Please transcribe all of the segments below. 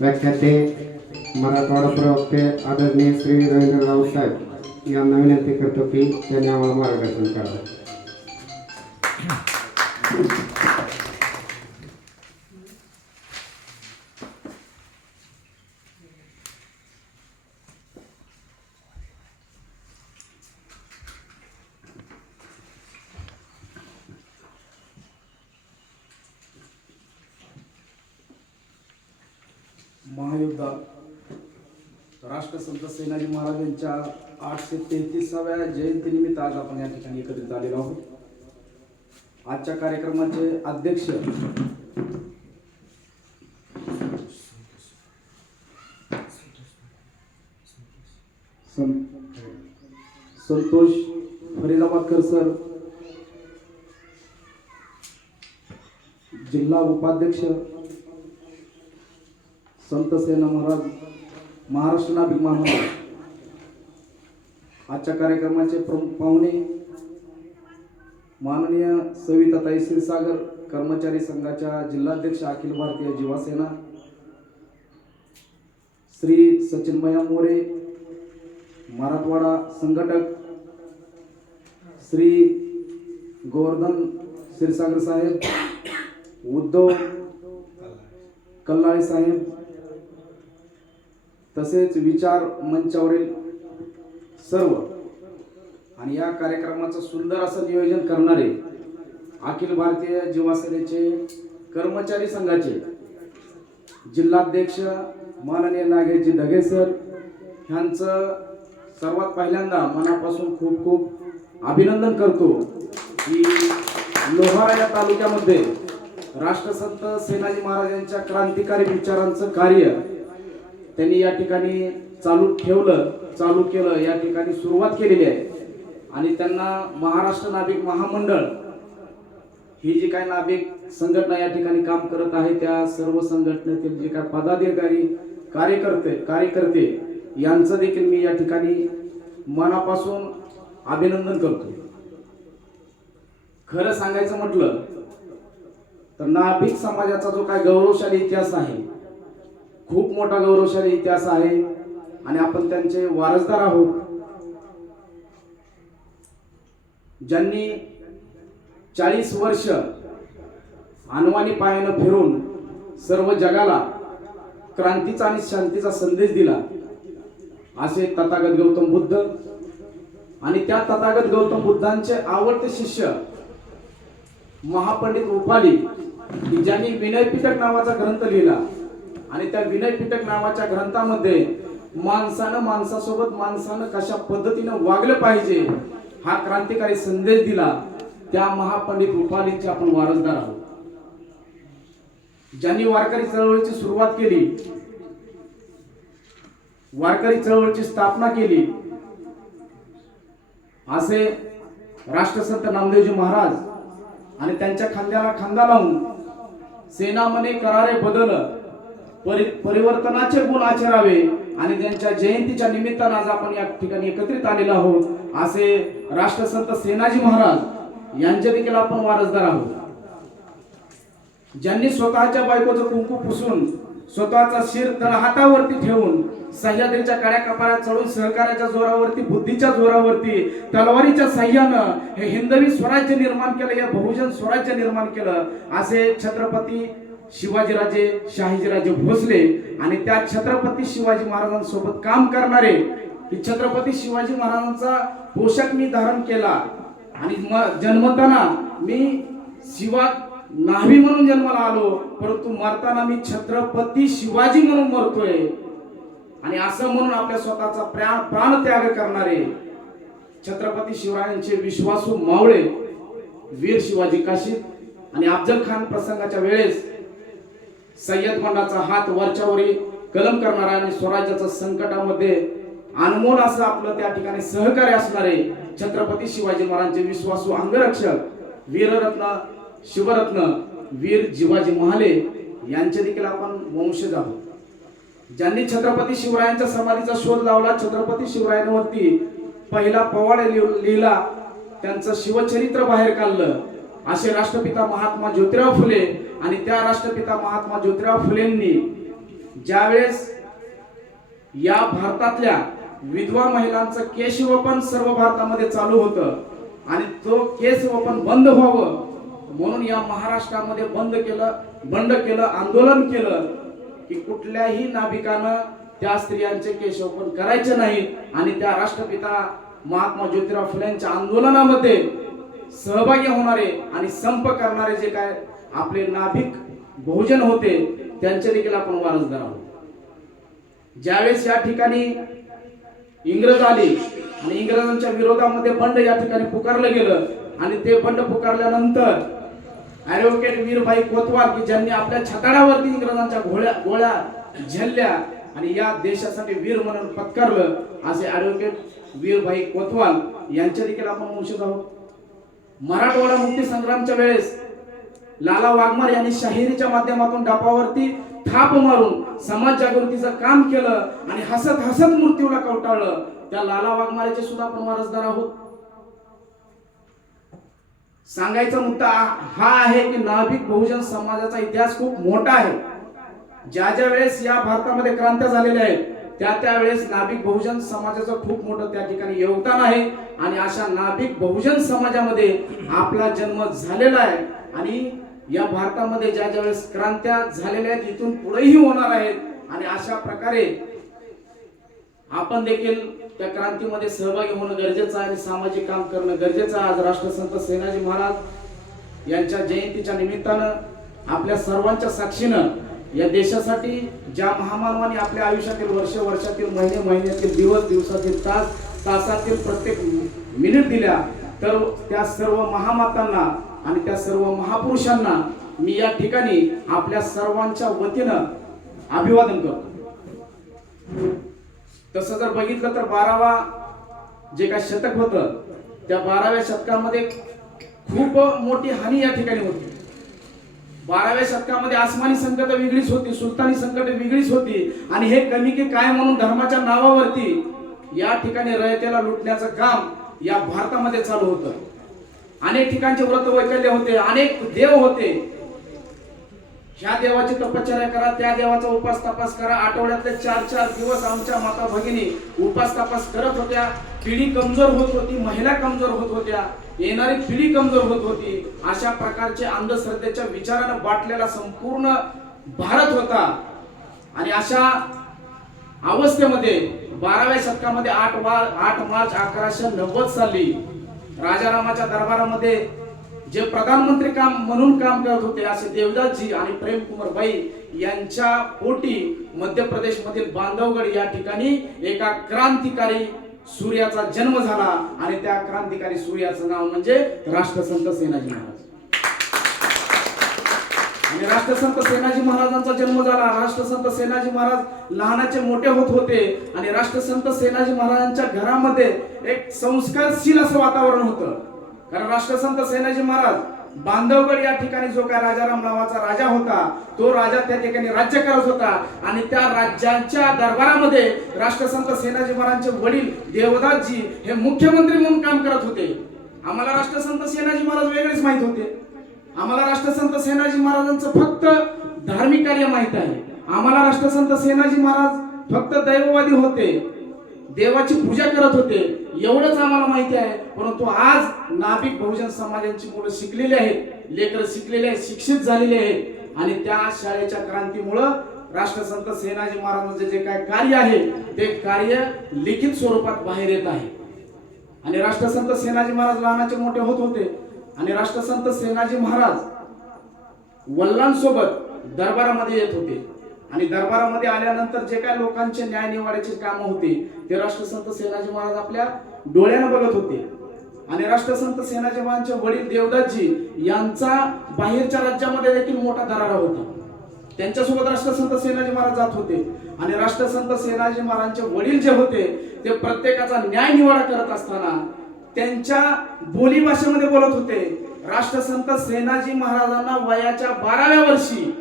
व्याख्याते मराठवाडा प्रवक्ते आदरणीय श्री रवींद्र राऊत साहेब यांना विनंती करतो की त्यांनी आम्हाला मार्गदर्शन करावं. महायुद्धात राष्ट्रसंत सेनाजी महाराजांच्या 833व्या जयंतीनिमित्त आज आपण या ठिकाणी एकत्रित आलेलो आहोत. आजच्या कार्यक्रमाचे अध्यक्ष संतोष फरीदाबादकर सर, जिल्हा उपाध्यक्ष संत सेना महाराज महाराष्ट्र नाभिक महामंडळ. आजच्या कार्यक्रमाचे प्रमुख पाहुणे माननीय सविताताई क्षीरसागर, कर्मचारी संघाच्या जिल्हाध्यक्ष अखिल भारतीय जीवासेना, श्री सचिनमया मोरे मराठवाडा संघटक, श्री गोवर्धन क्षीरसागर साहेब, उद्धव कल्लाळे साहेब, तसेच विचार मंचावरील सर्व आणि या कार्यक्रमाचं सुंदर असं नियोजन करणारे अखिल भारतीय जीवासेनेचे कर्मचारी संघाचे जिल्हाध्यक्ष माननीय नागेशजी ढगे सर ह्यांचं सर्वात पहिल्यांदा मनापासून खूप खूप अभिनंदन करतो की लोहारा या तालुक्यामध्ये राष्ट्रसंत सेनाजी महाराजांच्या क्रांतिकारी विचारांचं कार्य त्यांनी या ठिकाणी चालू केलं, या ठिकाणी सुरुवात केलेली आहे. आणि त्यांना महाराष्ट्र नाभिक महामंडळ ही जी काही नाभिक संघटना या ठिकाणी काम करत आहे त्या सर्व संघटनेतील जे काही पदाधिकारी कार्यकर्ते यांचं देखील मी या ठिकाणी मनापासून अभिनंदन करतो. खरं सांगायचं म्हटलं तर नाभिक समाजाचा जो काय गौरवशाली इतिहास आहे, खूप मोठा गौरवशाली इतिहास आहे आणि आपण त्यांचे वारसदार आहोत. ज्यांनी 40 वर्ष अनवाणी पायानं फिरून सर्व जगाला क्रांतीचा आणि शांतीचा संदेश दिला असे तथागत गौतम बुद्ध. आणि त्या तथागत गौतम बुद्धांचे आवडते शिष्य महापंडित रुपाली, ज्यांनी विनय पिटक नावाचा ग्रंथ लिहिला आणि त्या विनय पिटक नावाच्या ग्रंथामध्ये माणसानं कशा पद्धतीनं वागलं पाहिजे हा क्रांतिकारी संदेश दिला. त्या महापंडित रुपालीचे आपण वारसदार आहोत. ज्यांनी वारकरी चळवळीची सुरुवात केली, वारकरी चळवळीची स्थापना केली असे राष्ट्रसंत नामदेवजी महाराज आणि त्यांच्या खांद्याला खांदा लावून सेनामने करारे बदल परिवर्तनाचे गुण आचरावे आणि त्यांच्या जयंतीच्या निमित्तानं आज आपण या ठिकाणी एकत्रित आलेलो आहोत असे राष्ट्रसंत सेनाजी महाराज यांचे देखील आपण वारसदार आहोत. ज्यांनी स्वतःच्या बायकोचं कुंकू पुसून स्वतःचा शिर तळहातावरती ठेवून सह्याद्रीच्या काड्या कपाळात चढून सहकार्याच्या जोरावरती, बुद्धीच्या जोरावरती, तलवारीच्या सह्यानं हे हिंदवी स्वराज्य निर्माण केलं, या बहुजन स्वराज्य निर्माण केलं असे छत्रपती शिवाजीराजे शहाजीराजे भोसले आणि त्या छत्रपती शिवाजी महाराजांसोबत काम करणारे की छत्रपती शिवाजी महाराजांचा पोशाख मी धारण केला आणि जन्मताना मी शिवा न्हावी म्हणून जन्माला आलो, परंतु मरताना मी छत्रपती शिवाजी म्हणून मरतोय. आणि असं म्हणून आपल्या स्वतःचा प्राण त्याग करणारे छत्रपती शिवरायांचे विश्वासू मावळे वीर शिवाजी काशीद आणि अफजल खान प्रसंगाच्या वेळेस सय्यद बंडाचा हात वरच्यावरी कलम करणारा आणि स्वराज्याच्या संकटामध्ये अनमोल असं आपलं त्या ठिकाणी सहकार्य असणारे छत्रपती शिवाजी महाराजांचे विश्वासू अंगरक्षक वीररत्न शिवरत्न वीर जिवाजी महाले यांचे देखील आपण वंशज आहोत. ज्यांनी छत्रपती शिवरायांच्या समाधीचा शोध लावला, छत्रपती शिवरायांवरती पहिला पवाडा लिहिला, त्यांचं शिवचरित्र बाहेर काढलं असे राष्ट्रपिता महात्मा ज्योतिराव फुले आणि त्या राष्ट्रपिता महात्मा ज्योतिराव फुलेंनी ज्यावेळेस या भारतातल्या विधवा महिलांचं केशवपन सर्व भारतामध्ये चालू होतं आणि तो केशवपन बंद व्हावं म्हणून या महाराष्ट्रामध्ये बंद केलं आंदोलन केलं की कुठल्याही नाभिकानं त्या स्त्रियांचे केशवपन करायचे नाही आणि त्या राष्ट्रपिता महात्मा ज्योतिराव फुलेंच्या आंदोलनामध्ये सहभागी होणारे आणि संप करणारे जे काय आपले नाभिक बहुजन होते त्यांचे देखील आपण वारसदार आहोत. ज्यावेळेस या ठिकाणी इंग्रज आले आणि इंग्रजांच्या विरोधामध्ये बंड या ठिकाणी पुकारलं गेलं आणि ते बंड पुकारल्यानंतर ॲडव्होकेट वीरभाई कोतवाल की ज्यांनी आपल्या छताडावरती इंग्रजांच्या गोळ्या झेलल्या आणि या देशासाठी वीर म्हणून पत्करलं असे ॲडव्होकेट वीरभाई कोतवाल यांचे देखील आपण वंशज आहोत. मराठवाडा मुक्ती संग्रामच्या वेळेस लाला वाघमार यांनी शाहिरीच्या माध्यमातून डापावरती थाप मारून समाज जागृतीचं काम केलं आणि हसत हसत मृत्यूला कवटाळलं. त्या लाला वाघमारेचे सुद्धा आपण वारसदार आहोत. सांगायचा मुद्दा हा आहे की नाभिक बहुजन समाजाचा इतिहास खूप मोठा आहे. ज्या वेळेस या भारतामध्ये क्रांत्या झालेल्या आहेत त्या वेळेस नाभिक बहुजन समाजाचं खूप मोठं त्या ठिकाणी योगदान आहे आणि अशा नाभिक बहुजन समाजामध्ये आपला जन्म झालेला आहे आणि या भारतामध्ये ज्या वेळेस क्रांत्या झालेल्या आहेत इथून पुढेही होणार आहेत आणि अशा प्रकारे आपण देखील त्या क्रांतीमध्ये सहभागी होणं गरजेचं आहे आणि सामाजिक काम करणं गरजेचं आहे. आज राष्ट्रसंत सेनाजी महाराज यांच्या जयंतीच्या निमित्तानं आपल्या सर्वांच्या साक्षीनं या देशासाठी ज्या महामानवांनी आपल्या आयुष्यातील वर्षातील महिन्यातील दिवसातील तासातील प्रत्येक मिनिट दिल्या तर त्या सर्व महामातांना आणि त्या सर्व महापुरुषांना मी या ठिकाणी आपल्या सर्वांच्या वतीनं अभिवादन करतो. तसं जर बघितलं तर 12वा जे काय शतक होतं त्या 12व्या शतकामध्ये खूप मोठी हानी या ठिकाणी होती. 12व्या शतकामध्ये आसमानी संकट वेगळीच होती, सुलतानी संकट वेगळीच होती आणि हे कमी की काय म्हणून धर्माच्या नावावरती या ठिकाणी रयतेला लुटण्याचं काम या भारतामध्ये चालू होतं. अनेक ठिकाणचे व्रत वैकल्य होते, अनेक देव होते. ह्या देवाची तपश्चर्या करा, त्या देवाचा उपास तपास करा. आठवड्यातले 4 दिवस आमच्या माता भगिनी उपास तपास करत होत्या. पिढी कमजोर होत होती, महिला कमजोर होत होत्या, येणारी पिढी कमजोर होत होती. अशा प्रकारचे अंधश्रद्धेच्या विचारानं बाटलेला संपूर्ण भारत होता आणि अशा अवस्थेमध्ये 12व्या शतकामध्ये 8 मार्च 1190 साली राजारामाच्या दरबारामध्ये जे प्रधानमंत्री म्हणून काम करत होते असे देवदासजी आणि प्रेमकुमार बाई यांच्या पोटी मध्य प्रदेश मधील बांधवगड या ठिकाणी एका क्रांतिकारी सूर्याचा जन्म झाला आणि त्या क्रांतिकारी सूर्याचं नाव म्हणजे राष्ट्रसंत सेनाजी महाराज. आणि राष्ट्रसंत सेनाजी महाराजांचा जन्म झाला. राष्ट्रसंत सेनाजी महाराज लहानाचे मोठे होत होते आणि राष्ट्रसंत सेनाजी महाराजांच्या घरामध्ये एक संस्कारशील असं वातावरण होतं. कारण राष्ट्रसंत सेनाजी महाराज बांधवगड या ठिकाणी जो काय राजाराम नावाचा राजा होता तो राजा त्या ठिकाणी राज्य करत होता आणि त्या राज्याच्या दरबारामध्ये राष्ट्रसंत सेनाजी महाराजांचे वडील देवदासजी हे मुख्यमंत्री म्हणून काम करत होते. आम्हाला राष्ट्रसंत सेनाजी महाराज वेगळेच माहित होते. आम्हाला राष्ट्रसंत सेनाजी महाराजांचं फक्त धार्मिक कार्य माहित आहे. आम्हाला राष्ट्रसंत सेनाजी महाराज फक्त दैववादी होते, देवाची पूजा करत होते एवढंच आम्हाला माहिती आहे. परंतु आज नाभिक बहुजन समाजाची मुलं शिकलेली आहेत, लेकरं शिकलेले आहेत, शिक्षित झालेले आहेत आणि त्या शाळेच्या क्रांतीमुळं राष्ट्रसंत सेनाजी महाराजांचे जे काय कार्य आहे ते कार्य लिखित स्वरूपात बाहेर येत आहे. आणि राष्ट्रसंत सेनाजी महाराज लहानाचे मोठे होत होते आणि राष्ट्रसंत सेनाजी महाराज वल्लांसोबत दरबारामध्ये येत होते आणि दरबारामध्ये आल्यानंतर जे काय लोकांचे न्याय निवाड्याची कामं होती ते राष्ट्रसंत सेनाजी महाराज आपल्या डोळ्यानं बघत होते. आणि राष्ट्रसंत सेनाजी महाराजांचे वडील देवदासजी यांचा बाहेरच्या राज्यामध्ये देखील मोठा दरारा होता. त्यांच्यासोबत राष्ट्रसंत सेनाजी महाराज जात होते आणि राष्ट्रसंत सेनाजी महाराजांचे वडील जे होते ते प्रत्येकाचा न्याय निवाडा करत असताना त्यांच्या बोली भाषेमध्ये बोलत होते. राष्ट्रसंत सेनाजी महाराजांना वयाच्या 12व्या वर्षी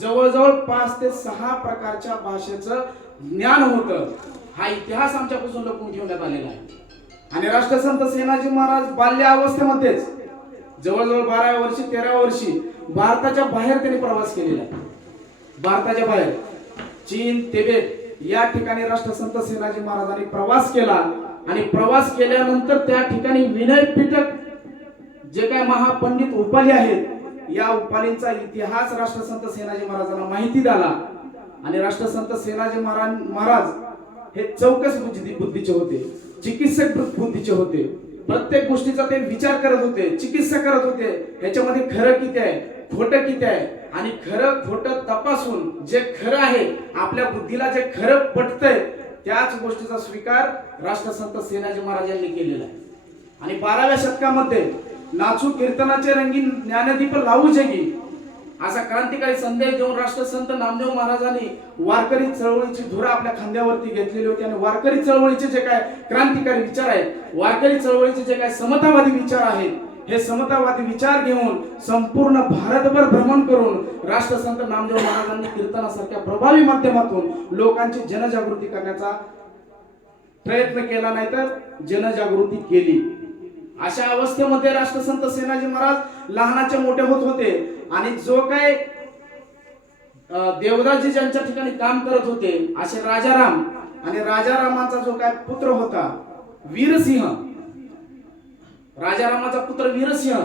जवळजवळ 5 ते 6 प्रकारच्या भाषेचं ज्ञान होतं. हा इतिहास आमच्यापासून लपवून ठेवण्यात आलेला आहे. आणि राष्ट्रसंत सेनाजी महाराज बाल्यावस्थेमध्येच जवळजवळ 12व्या वर्षी 13व्या वर्षी भारताच्या बाहेर त्यांनी प्रवास केलेला आहे. भारताच्या बाहेर चीन, तिबेट या ठिकाणी राष्ट्रसंत सेनाजी महाराजांनी प्रवास केला आणि प्रवास केल्यानंतर त्या ठिकाणी विनयपीठक जे काय महापंडित उपाली आहेत या उपालींचा इतिहास राष्ट्रसंत सेनाजी महाराजांना माहिती झाला आणि राष्ट्रसंत सेनाजी महाराज हे चौकस बुद्धीचे होते, चिकित्सक बुद्धीचे होते. प्रत्येक गोष्टीचा ते विचार करत होते, चिकित्सा करत होते. ह्याच्यामध्ये खरं किती आहे, खोटं किती आहे आणि खरं खोटं तपासून जे खरं आहे आपल्या बुद्धीला जे खरं पटतंय त्याच गोष्टीचा स्वीकार राष्ट्रसंत सेनाजी महाराज यांनी केलेला आहे. आणि 12व्या शतकामध्ये नाचू कीर्तनाचे रंगीन ज्ञानदीप लावू जगी असा क्रांतिकारी संदेश देऊन राष्ट्रसंत नामदेव महाराजांनी वारकरी चळवळीची धुरा आपल्या खांद्यावरती घेतलेली होती. आणि वारकरी चळवळीचे जे काय क्रांतिकारी विचार आहेत, वारकरी चळवळीचे जे काय समतावादी विचार आहेत, हे समतावादी विचार घेऊन संपूर्ण भारतभर भ्रमण करून राष्ट्रसंत नामदेव महाराजांनी कीर्तनासारख्या प्रभावी माध्यमातून लोकांची जनजागृती करण्याचा प्रयत्न केला, नाही तर जनजागृती केली. अशा अवस्थेमध्ये राष्ट्रसंत सेनाजी महाराज लहानाचे मोठे होत होते आणि जो काय देवदासजी ज्यांच्या ठिकाणी काम करत होते असे राजाराम आणि राजारामाचा जो काय पुत्र होता वीरसिंह, राजारामाचा पुत्र वीरसिंह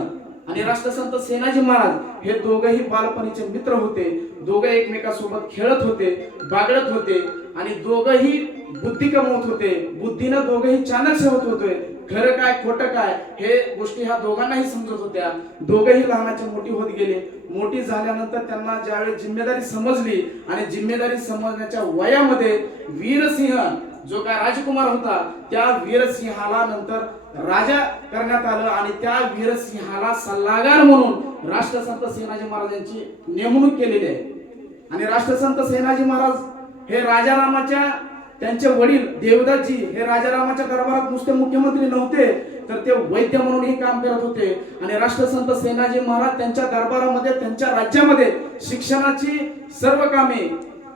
आणि राष्ट्रसंत सेनाजी महाराज हे दोघेही बालपणीचे मित्र होते. दोघे एकमेकांसोबत खेळत होते, बागडत होते आणि दोघेही बुद्धी कमवत होते. बुद्धीनं दोघेही चाणक्य होत होते. खरं काय खोटं काय हे गोष्टी ह्या दोघांनाही समजत होत्या. दोघेही लहानाचे मोठी होत गेले. मोठी झाल्यानंतर त्यांना ज्यावेळी जिम्मेदारी समजली आणि जिम्मेदारी समजण्याच्या वयामध्ये वीरसिंह जो काय राजकुमार होता त्या वीरसिंहाला नंतर राजा करण्यात आलं आणि त्या वीरसिंहाला सल्लागार म्हणून राष्ट्रसंत सेनाजी महाराजांची नेमणूक केलेली आहे. आणि राष्ट्रसंत सेनाजी महाराज हे राजारामाच्या त्यांचे वडील देवदासजी हे राजारामाच्या दरबारात नुसते मुख्यमंत्री नव्हते तर ते वैद्य म्हणूनही काम करत होते. आणि राष्ट्रसंत सेनाजी महाराज त्यांच्या दरबारामध्ये त्यांच्या राज्यामध्ये शिक्षणाची सर्व कामे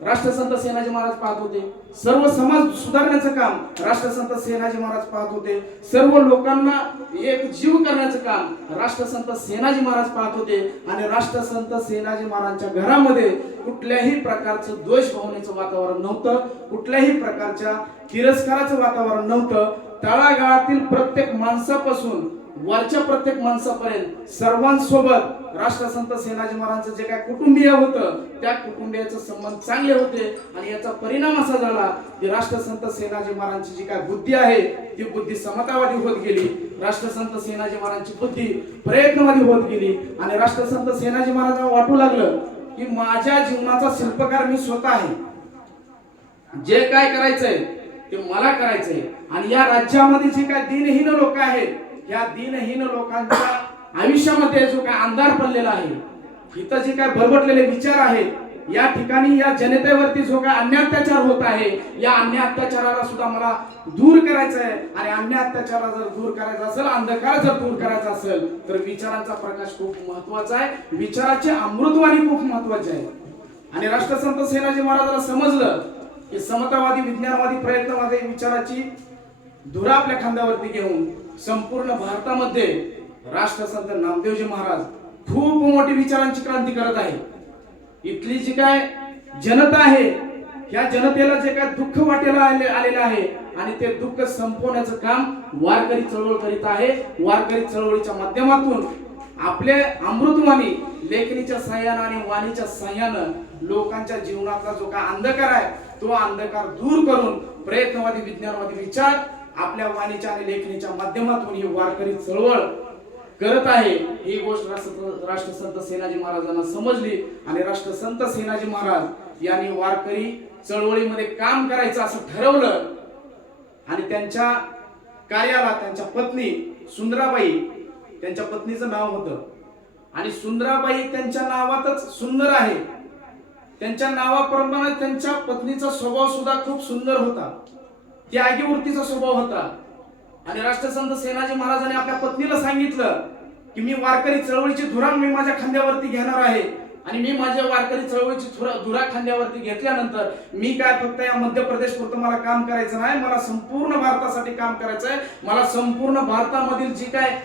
राष्ट्रसंत सेनाजी महाराज पाहत होते. सर्व समाज सुधारण्याचं काम राष्ट्रसंत सेनाजी महाराज पाहत होते. सर्व लोकांना एक जीव करण्याचं काम राष्ट्रसंत सेनाजी महाराज पाहत होते. आणि राष्ट्रसंत सेनाजी महाराजांच्या घरामध्ये कुठल्याही प्रकारचं द्वेष भावनेचं वातावरण नव्हतं, कुठल्याही प्रकारच्या तिरस्काराचं वातावरण नव्हतं. तळागाळातील प्रत्येक माणसापासून वरच्या प्रत्येक माणसापर्यंत सर्वांसोबत राष्ट्रसंत सेनाजी महाराजांचं जे काय कुटुंबीय होतं त्या कुटुंबियाचे संबंध चांगले होते. आणि याचा परिणाम असा झाला की राष्ट्रसंत सेनाजी महाराजांची जी काय बुद्धी आहे ती बुद्धी समतावादी होत गेली. राष्ट्रसंत सेनाजी महाराजांची बुद्धी प्रयत्नवादी होत गेली. आणि राष्ट्रसंत सेनाजी महाराजांना वाटू लागलं की माझ्या जीवनाचा शिल्पकार मी स्वतः आहे. जे काय करायचंय ते मला करायचंय. आणि या राज्यामध्ये जे काय दिनहीन लोक आहेत या दिनहीन लोकांच्या आयुष्यामध्ये जो काय अंधार पडलेला आहे, इथं जे काय बरबटलेले विचार आहेत या ठिकाणी या जनतेवरती जो काय अन्याय अत्याचार होत आहे या अन्याय अत्याचाराला सुद्धा मला दूर करायचं आहे. आणि अन्याय अत्याचाराला जर दूर करायचा असेल, अंधकार जर दूर करायचा असेल तर विचारांचा प्रकाश खूप महत्वाचा आहे. विचाराची अमृतवाणी खूप महत्वाची आहे. आणि राष्ट्रसंत सेनाजी महाराजांना समजलं की समतावादी विज्ञानवादी प्रयत्नवादी विचाराची धुरा आपल्या खांद्यावरती घेऊन संपूर्ण भारतामध्ये राष्ट्रसंत नामदेवजी महाराज खूप मोठी विचारांची क्रांती करत आहे. इथली जी काय जनता आहे या जनतेला जे काय दुःख वाटेला आलेलं आहे आणि ते दुःख संपवण्याचं काम वारकरी चळवळ करीत आहे. वारकरी चळवळीच्या माध्यमातून आपले अमृतवाणी लेखणीच्या सहाय्यानं आणि वाणीच्या सहाय्यानं लोकांच्या जीवनातला जो काय अंधकार आहे तो अंधकार दूर करून प्रयत्नवादी विज्ञानवादी विचार आपल्या वाणीच्या आणि लेखणीच्या माध्यमातून ही वारकरी चळवळ करत आहे. ही गोष्ट राष्ट्रसंत सेनाजी महाराजांना समजली आणि राष्ट्रसंत सेनाजी महाराज यांनी वारकरी चळवळीमध्ये काम करायचं असं ठरवलं. आणि त्यांच्या कार्याला त्यांच्या पत्नी सुंदराबाई, त्यांच्या पत्नीचं नाव होतं आणि सुंदराबाई त्यांच्या नावातच सुंदर आहे. त्यांच्या नावाप्रमाणे त्यांच्या पत्नीचा स्वभाव सुद्धा खूप सुंदर होता, त्यागीवृत्तीचा स्वभाव होता. आणि राष्ट्रसंत सेनाजी महाराजांनी आपल्या पत्नीला सांगितलं की मी वारकरी चळवळीची धुरा मी माझ्या खांद्यावरती घेणार आहे. आणि मी माझ्या वारकरी चळवळीची धुरा खांद्यावरती घेतल्यानंतर मी काय फक्त या मध्य प्रदेश पुरतं मला काम करायचं नाही, मला संपूर्ण भारतासाठी काम करायचं आहे. मला संपूर्ण भारतामधील जी काय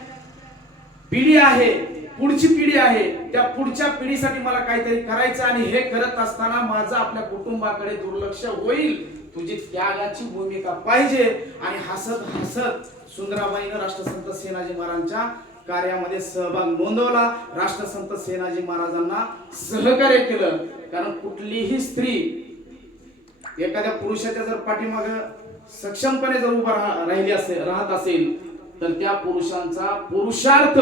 पिढी आहे पुढची पिढी आहे, त्या पुढच्या पिढीसाठी मला काहीतरी करायचं आणि हे करत असताना माझं आपल्या कुटुंबाकडे दुर्लक्ष होईल. तुझी त्यागाची भूमिका पाहिजे. आणि हसत हसत सुंदराबाईनं राष्ट्रसंत सेनाजी महाराजांच्या कार्यामध्ये सहभाग नोंदवला. राष्ट्रसंत सेनाजी महाराजांना सहकार्य केलं. कारण कुठलीही स्त्री एखाद्या पुरुषाच्या जर पाठीमागे सक्षमपणे जर उभा राहत असेल तर त्या पुरुषांचा पुरुषार्थ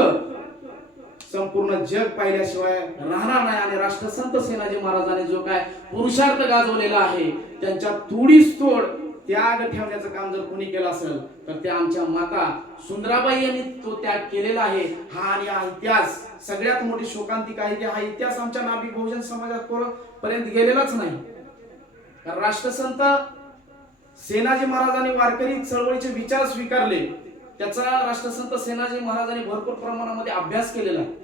संपूर्ण जग पाहिल्याशिवाय राहणार नाही. आणि राष्ट्रसंत सेनाजी महाराजांनी जो काय पुरुषार्थ गाजवलेला आहे त्यांच्या तोडीस तोड त्याग ठेवण्याचं काम जर कोणी केलं असेल तर त्या आमच्या माता सुंदराबाई यांनी तो त्याग केलेला आहे. हा आणि हा इतिहास सगळ्यात मोठी शोकांतिका आहे की हा इतिहास आमच्या नाभिक बहुजन समाजात पर्यंत गेलेलाच नाही. कारण राष्ट्रसंत सेनाजी महाराजांनी वारकरी चळवळीचे विचार स्वीकारले. त्याचा राष्ट्रसंत सेनाजी महाराजांनी भरपूर प्रमाणामध्ये अभ्यास केलेला आहे.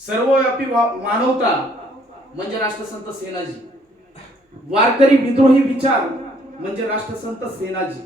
सर्वव्यापी मानवता म्हणजे राष्ट्रसंत सेनाजी. वारकरी विद्रोही विचार म्हणजे राष्ट्रसंत सेनाजी.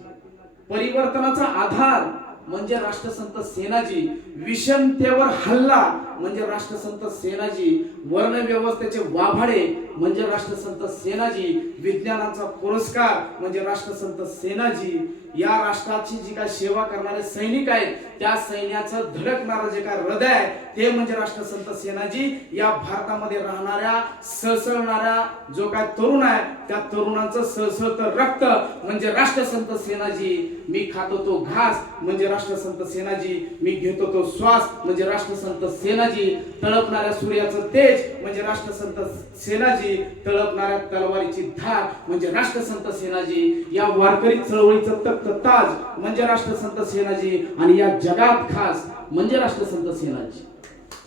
परिवर्तनाचा आधार म्हणजे राष्ट्रसंत सेनाजी. विषमतेवर हल्ला म्हणजे राष्ट्रसंत सेनाजी. वर्ण व्यवस्थेचे वाभाडे म्हणजे राष्ट्रसंत सेनाजी. विज्ञानाचा पुरस्कार म्हणजे राष्ट्रसंत सेनाजी. या राष्ट्राची जी काय सेवा करणारे सैनिक आहेत त्या सैन्याचं धडकणारं जे काय हृदय आहे ते म्हणजे राष्ट्रसंत सेनाजी. या भारतामध्ये राहणाऱ्या सळसळणाऱ्या जो काय तरुण आहे त्या तरुणांचं सळसळतं रक्त म्हणजे राष्ट्रसंत सेनाजी. मी खातो तो घास म्हणजे राष्ट्रसंत सेनाजी. मी घेतो तो श्वास म्हणजे राष्ट्रसंत सेनाजी. तळपणाऱ्या सूर्याचं तेज म्हणजे राष्ट्रसंत सेनाजी. तळपणाऱ्या तलवारीची धार म्हणजे राष्ट्रसंत सेनाजी. या वारकरी चळवळीचं तख्त ताज म्हणजे राष्ट्रसंत सेनाजी. आणि या जगात खास म्हणजे राष्ट्रसंत सेनाजी.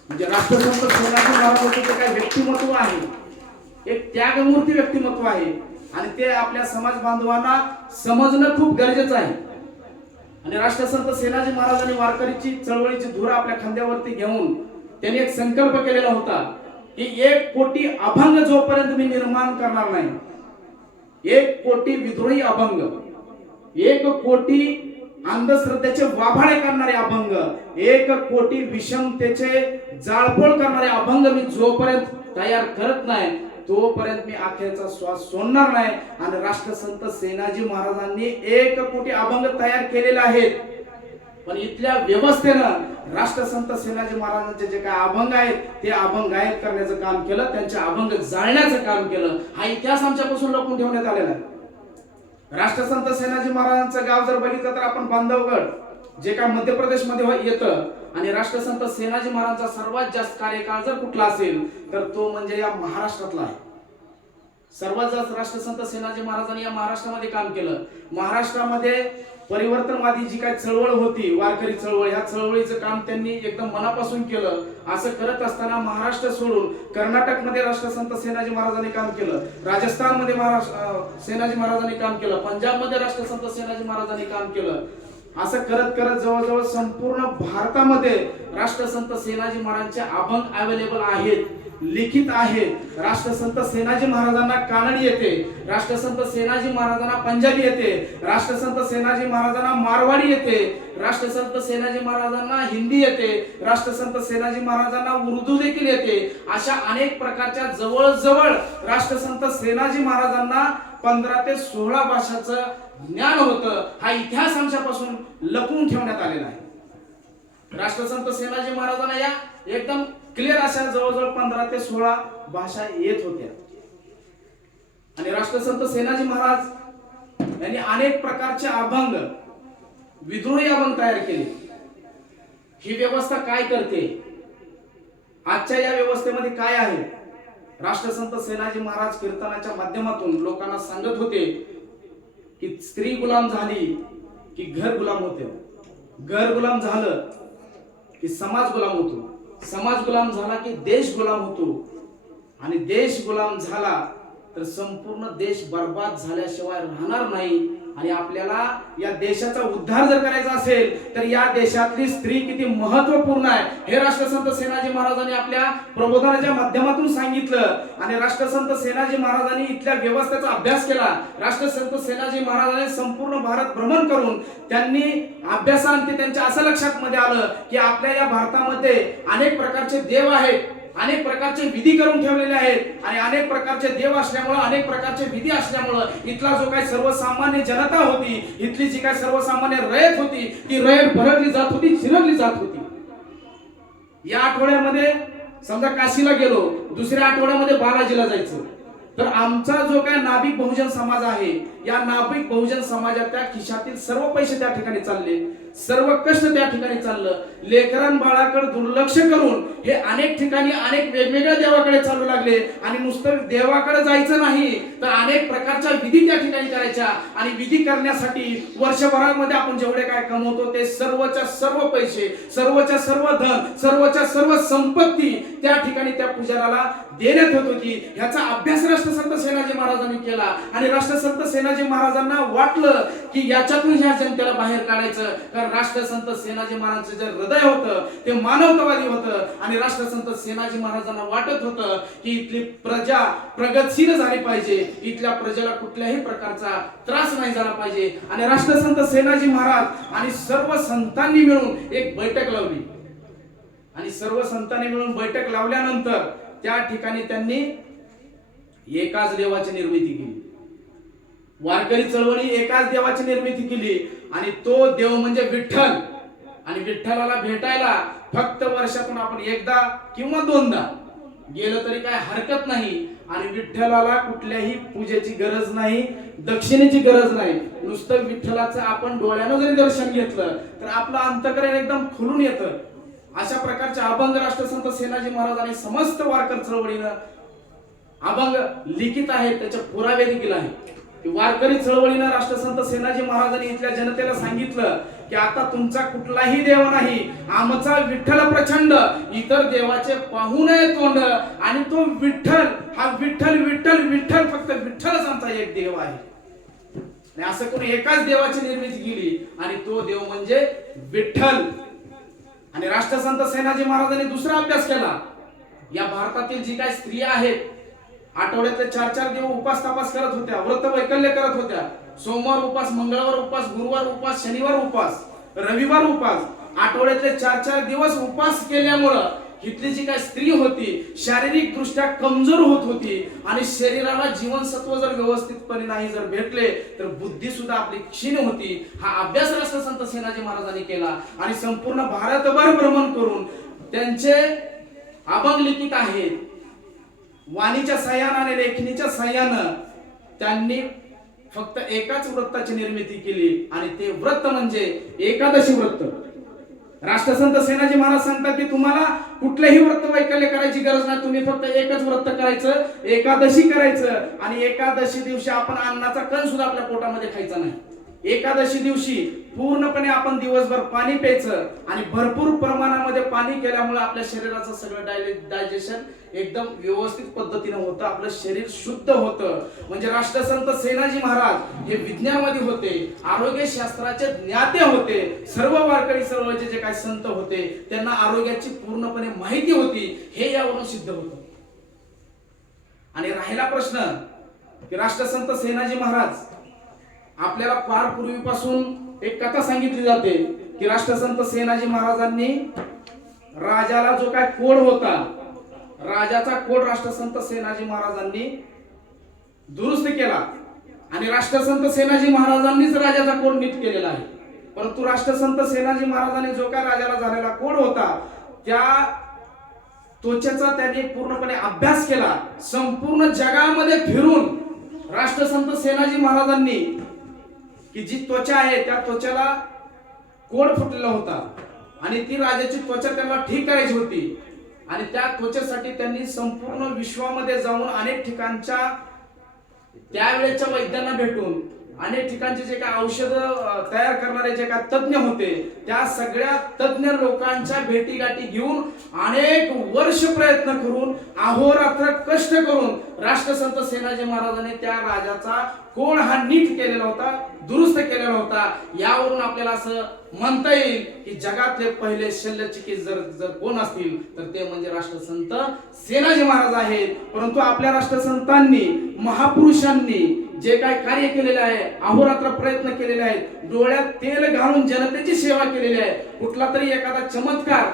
म्हणजे राष्ट्रसंत सेनाजी महाराजांचं काय व्यक्तिमत्व आहे, एक त्यागमूर्ती व्यक्तिमत्व आहे. आणि ते आपल्या समाज बांधवांना समजणं खूप गरजेचं आहे. आणि राष्ट्रसंत सेनाजी महाराजांनी वारकरीची चळवळीची धुरा आपल्या खांद्यावरती घेऊन त्यांनी एक संकल्प केलेला होता की 1 कोटी अभंग जोपर्यंत मी निर्माण करणार नाही, 1 कोटी विद्रोही अभंग, 1 कोटी अंधश्रद्धेचे वाभाडे करणारे अभंग, 1 कोटी विषमतेचे जाळपोळ करणारे अभंग मी जोपर्यंत तयार करत नाही तोपर्यंत मी अखेरचा श्वास सोडणार नाही. आणि राष्ट्रसंत सेनाजी महाराजांनी 1 कोटी अभंग तयार केलेले आहेत. पण इथल्या व्यवस्थेनं राष्ट्रसंत सेनाजी महाराजांचे जे काय अभंग आहेत ते अभंग गायब करण्याचं काम केलं, त्यांचे अभंग जाळण्याचं काम केलं. हा इतिहास आमच्यापासून लपवून ठेवण्यात आलेला आहे. राष्ट्रसंत सेनाजी महाराजांचं गाव जर बघितलं तर आपण बांधवगड जे काय मध्य प्रदेश मध्ये येतं. आणि राष्ट्रसंत सेनाजी महाराजांचा सर्वात जास्त कार्यकाळ जर कुठला असेल तर तो म्हणजे या महाराष्ट्रातला आहे. सर्वात जास्त राष्ट्रसंत सेनाजी महाराजांनी या महाराष्ट्रामध्ये काम केलं. महाराष्ट्रामध्ये परिवर्तनवादी जी काय चळवळ होती वारकरी चळवळ, ह्या चळवळीचं काम त्यांनी एकदम मनापासून केलं. असं करत असताना महाराष्ट्र सोडून कर्नाटकमध्ये राष्ट्रसंत सेनाजी महाराजांनी काम केलं, राजस्थानमध्ये सेनाजी महाराजांनी काम केलं, पंजाबमध्ये राष्ट्रसंत सेनाजी महाराजांनी काम केलं. असं करत करत जवळजवळ संपूर्ण भारतामध्ये राष्ट्रसंत सेनाजी महाराजांचे अभंग अवेलेबल आहेत, लिखित आहे. राष्ट्रसंत सेनाजी महाराजांना कानडी येते, राष्ट्रसंत सेनाजी महाराजांना पंजाबी येते, राष्ट्रसंत सेनाजी महाराजांना मारवाडी येते, राष्ट्रसंत सेनाजी महाराजांना हिंदी येते, राष्ट्रसंत सेनाजी महाराजांना उर्दू देखील येते. अशा अनेक प्रकारच्या जवळजवळ राष्ट्रसंत सेनाजी महाराजांना 15 ते 16 भाषांचं ज्ञान होतं. हा इतिहास आमच्यापासून लपवून ठेवण्यात आलेला आहे. राष्ट्रसंत सेनाजी महाराजांना या एकदम क्लिअर अशा जवळजवळ 15 ते 16 भाषा येत होत्या. आणि राष्ट्रसंत सेनाजी महाराज यांनी अनेक प्रकारचे अभंग, विद्रोही अभंग तयार केले. ही व्यवस्था काय करते, आजच्या या व्यवस्थेमध्ये काय आहे? राष्ट्रसंत सेनाजी महाराज कीर्तनाच्या माध्यमातून लोकांना सांगत होते की स्त्री गुलाम झाली की घर गुलाम होते, घर गुलाम झालं की समाज गुलाम होतो, समाज गुलाम झाला की देश गुलाम होतो, आणि देश गुलाम झाला तर संपूर्ण देश बर्बाद झाल्याशिवाय राहणार नाही. आणि आपल्याला या देशाचा उद्धार जर करायचा असेल तर या देशातली स्त्री किती महत्वपूर्ण आहे हे राष्ट्रसंत सेनाजी महाराजांनी आपल्या प्रबोधनाच्या माध्यमातून सांगितलं. आणि राष्ट्रसंत सेनाजी महाराजांनी इथल्या व्यवस्थेचा अभ्यास केला. राष्ट्रसंत सेनाजी महाराजांनी संपूर्ण भारत भ्रमण करून त्यांनी अभ्यासांती त्यांच्या असं लक्षात मध्ये आलं की आपल्या या भारतामध्ये अनेक प्रकारचे देव आहेत, अनेक प्रकारचे विधी करून ठेवलेले आहेत. आणि अनेक प्रकारचे देव असल्यामुळे, अनेक प्रकारचे विधी असल्यामुळे इथला जो काही सर्वसामान्य जनता होती, इथली जी काही सर्वसामान्य रयत होती, ती रयत भरकली जात होती, चिरडली जात होती. या आठवड्यामध्ये समजा काशीला गेलो, दुसऱ्या आठवड्यामध्ये बालाजीला जायचं, तर आमचा जो काय नाभिक बहुजन समाज आहे, या नाभिक बहुजन समाजाच्या खिशातील सर्व पैसे त्या ठिकाणी चालले, सर्व कष्ट त्या ठिकाणी चाललं. लेकरां बाळाकडे दुर्लक्ष करून हे अनेक ठिकाणी अनेक वेगवेगळ्या देवाकडे चालू लागले. आणि नुसतं देवाकडे जायचं नाही तर अनेक प्रकारच्या विधी त्या ठिकाणी करायच्या. आणि विधी करण्यासाठी वर्षभरामध्ये आपण जेवढे काय कमवतो ते सर्वच्या सर्व पैसे, सर्वच्या सर्व धन, सर्वच्या सर्व संपत्ती त्या ठिकाणी त्या पुजाराला देण्यात होत होती. ह्याचा अभ्यास राष्ट्रसंत सेनाजी महाराजांनी केला. आणि राष्ट्रसंत सेनाजी महाराजांना वाटलं की याच्यातून ह्या जनतेला बाहेर काढायचं. कारण राष्ट्रसंत सेनाजी महाराजांचं जे हृदय होतं ते मानवतावादी होतं. आणि राष्ट्रसंत सेनाजी महाराजांना वाटत होतं की इथली प्रजा प्रगतशील झाली पाहिजे, इथल्या प्रजेला कुठल्याही प्रकारचा त्रास नाही झाला पाहिजे. आणि राष्ट्रसंत सेनाजी महाराज आणि सर्व संतांनी मिळून एक बैठक लावली. आणि सर्व संतांनी मिळून बैठक लावल्यानंतर त्या ठिकाणी त्यांनी एकाच देवाची निर्मिती केली. वारकरी चळवळी एकाच देवाची निर्मिती केली. आणि तो देव म्हणजे विठ्ठल. आणि विठ्ठलाला भेटायला फक्त वर्षातून आपण एकदा किंवा दोनदा गेलं तरी काय हरकत नाही. आणि विठ्ठलाला कुठल्याही पूजेची गरज नाही, दक्षिणेची गरज नाही. नुसतं विठ्ठलाचं आपण डोळ्यानं जरी दर्शन घेतलं तर आपलं अंतःकरण एकदम खुलून येतं. अशा प्रकारचे अभंग राष्ट्रसंत सेनाजी महाराज आणि समस्त वारकरी चळवळीनं अभंग लिखित आहेत, त्याचे पुरावे देखील आहेत. वारकरी चळवळीनं राष्ट्रसंत सेनाजी महाराजांनी इथल्या जनतेला सांगितलं की आता तुमचा कुठलाही देव नाही, आमचा विठ्ठल प्रचंड, इतर देवाचे पाहू नये तोंड. आणि तो विठ्ठल, हा विठ्ठल विठ्ठल विठ्ठल, फक्त विठ्ठलच आमचा एक देव आहे. आणि असं कोणी एकाच देवाची निर्मिती केली आणि तो देव म्हणजे विठ्ठल. आणि राष्ट्रसंत सेनाजी महाराजांनी दुसरा अभ्यास केला. या भारतातील जी काही स्त्रिया आहेत आठवड्यातले 4-4 दिवस उपास तपास करत होत्या, व्रत वैकल्य करत होत्या. सोमवार उपास, मंगळवार उपास, गुरुवार उपास, शनिवार उपास, रविवार उपास. आठवड्यातले 4-4 दिवस उपास केल्यामुळं इथली जी काही स्त्री होती शारीरिक दृष्ट्या कमजोर होत होती. आणि शरीराला जीवनसत्व जर व्यवस्थितपणे नाही जर भेटले तर बुद्धी सुद्धा आपली क्षीण होती. हा अभ्यास राष्ट्रसंत सेनाजी महाराजांनी केला. आणि संपूर्ण भारतभर भ्रमण करून त्यांचे अभंग लिखित आहेत. वाणीच्या सहाय्यानं आणि लेखणीच्या सहाय्यानं त्यांनी फक्त एकाच व्रताची निर्मिती केली. आणि ते व्रत म्हणजे एकादशी व्रत. राष्ट्रसंत सेनाजी महाराज सांगतात की तुम्हाला कुठलेही व्रत वैकल्य करायची गरज नाही, तुम्ही फक्त एकच व्रत करायचं, एकादशी करायचं. आणि एकादशी दिवशी आपण अन्नाचा कण सुद्धा आपल्या पोटामध्ये खायचा नाही. एकादशी दिवशी पूर्णपणे आपण दिवसभर पाणी प्यायचं. आणि भरपूर प्रमाणामध्ये पाणी केल्यामुळे आपल्या शरीराचं सगळं डायजेशन एकदम व्यवस्थित पद्धतीने होतं, आपलं शरीर शुद्ध होतं. म्हणजे राष्ट्रसंत सेनाजी महाराज हे विज्ञानवादी होते, आरोग्य शास्त्राचे ज्ञाते होते. सर्व वारकरी चळवळीचे जे काही संत होते त्यांना आरोग्याची पूर्णपणे माहिती होती, हे यावरून सिद्ध होतं. आणि राहिला प्रश्न की राष्ट्रसंत सेनाजी महाराज आपल्याला फार पूर्वीपासून एक कथा सांगितली जाते की राष्ट्रसंत सेनाजी महाराजांनी राजाला जो काय कोड होता, राजाचा कोड राष्ट्रसंत सेनाजी महाराजांनी दुरुस्त केला. आणि राष्ट्रसंत सेनाजी महाराजांनीच राजाचा कोड नीट केलेला आहे. परंतु राष्ट्रसंत सेनाजी महाराजांनी जो काय राजाला झालेला कोड होता त्या त्वचेचा त्यांनी पूर्णपणे अभ्यास केला. संपूर्ण जगामध्ये फिरून राष्ट्रसंत सेनाजी महाराजांनी की जी त्वचा आहे त्या त्वचेला कोड फुटलेला होता आणि ती राजाची त्वचा त्यांना ठीक करायची होती. आणि त्या त्वचेसाठी त्यांनी संपूर्ण विश्वामध्ये जाऊन अनेक ठिकाणच्या त्यावेळेच्या वैद्यांना भेटून अनेक ठिकाणचे जे काय औषध तयार करणारे जे काय तज्ञ होते, त्या सगळ्या तज्ञ लोकांच्या भेटीगाठी घेऊन अनेक वर्ष प्रयत्न करून अहोरात्र कष्ट करून राष्ट्रसंत सेनाजी महाराजांनी त्या राजाचा कोण हा नीट केलेला होता, दुरुस्त केलेला होता. यावरून आपल्याला असं म्हणता येईल की जगातले पहिले शल्यचिकित्सक जर कोण असतील तर ते म्हणजे राष्ट्रसंत सेनाजी महाराज आहेत. परंतु आपल्या राष्ट्रसंतांनी, महापुरुषांनी जे काय कार्य केलेले आहे, अहोरात्र प्रयत्न केलेले आहेत, डोळ्यात तेल घालून जनतेची सेवा केलेली आहे. कुठला तरी एखादा चमत्कार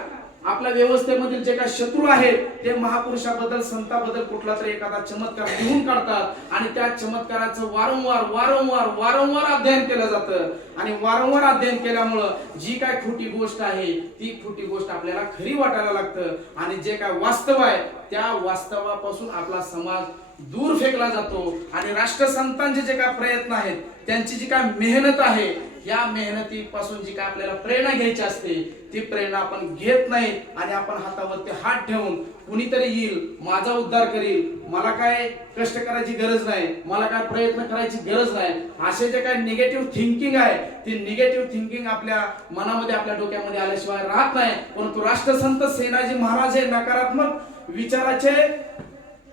आपल्या व्यवस्थेमधील जे काही शत्रू आहेत ते महापुरुषाबद्दल, संताबद्दल कुठला तरी एखादा चमत्कार लिहून काढतात आणि त्या चमत्काराचं वारंवार अध्ययन केलं जातं. आणि वारंवार अध्ययन केल्यामुळं जी काय खोटी गोष्ट आहे ती खोटी गोष्ट आपल्याला खरी वाटायला लागतं आणि जे काय वास्तव आहे त्या वास्तवापासून आपला समाज दूर फेकला जातो. आणि राष्ट्रसंतांचे जे काय प्रयत्न आहेत, त्यांची जी काय मेहनत आहे, या मेहनतीपासून जी काय आपल्याला प्रेरणा घ्यायची असते ती प्रेरणा आपण घेत नाही आणि आपण हातावरती हात ठेवून कुणीतरी येईल, माझा उद्धार करील, मला काय कष्ट करायची गरज नाही, मला काय प्रयत्न करायची गरज नाही, असे जे काय निगेटिव्ह थिंकिंग आहे ती निगेटिव्ह थिंकिंग आपल्या मनामध्ये, आपल्या डोक्यामध्ये आल्याशिवाय राहत नाही. परंतु राष्ट्रसंत सेनाजी महाराज हे नकारात्मक विचाराचे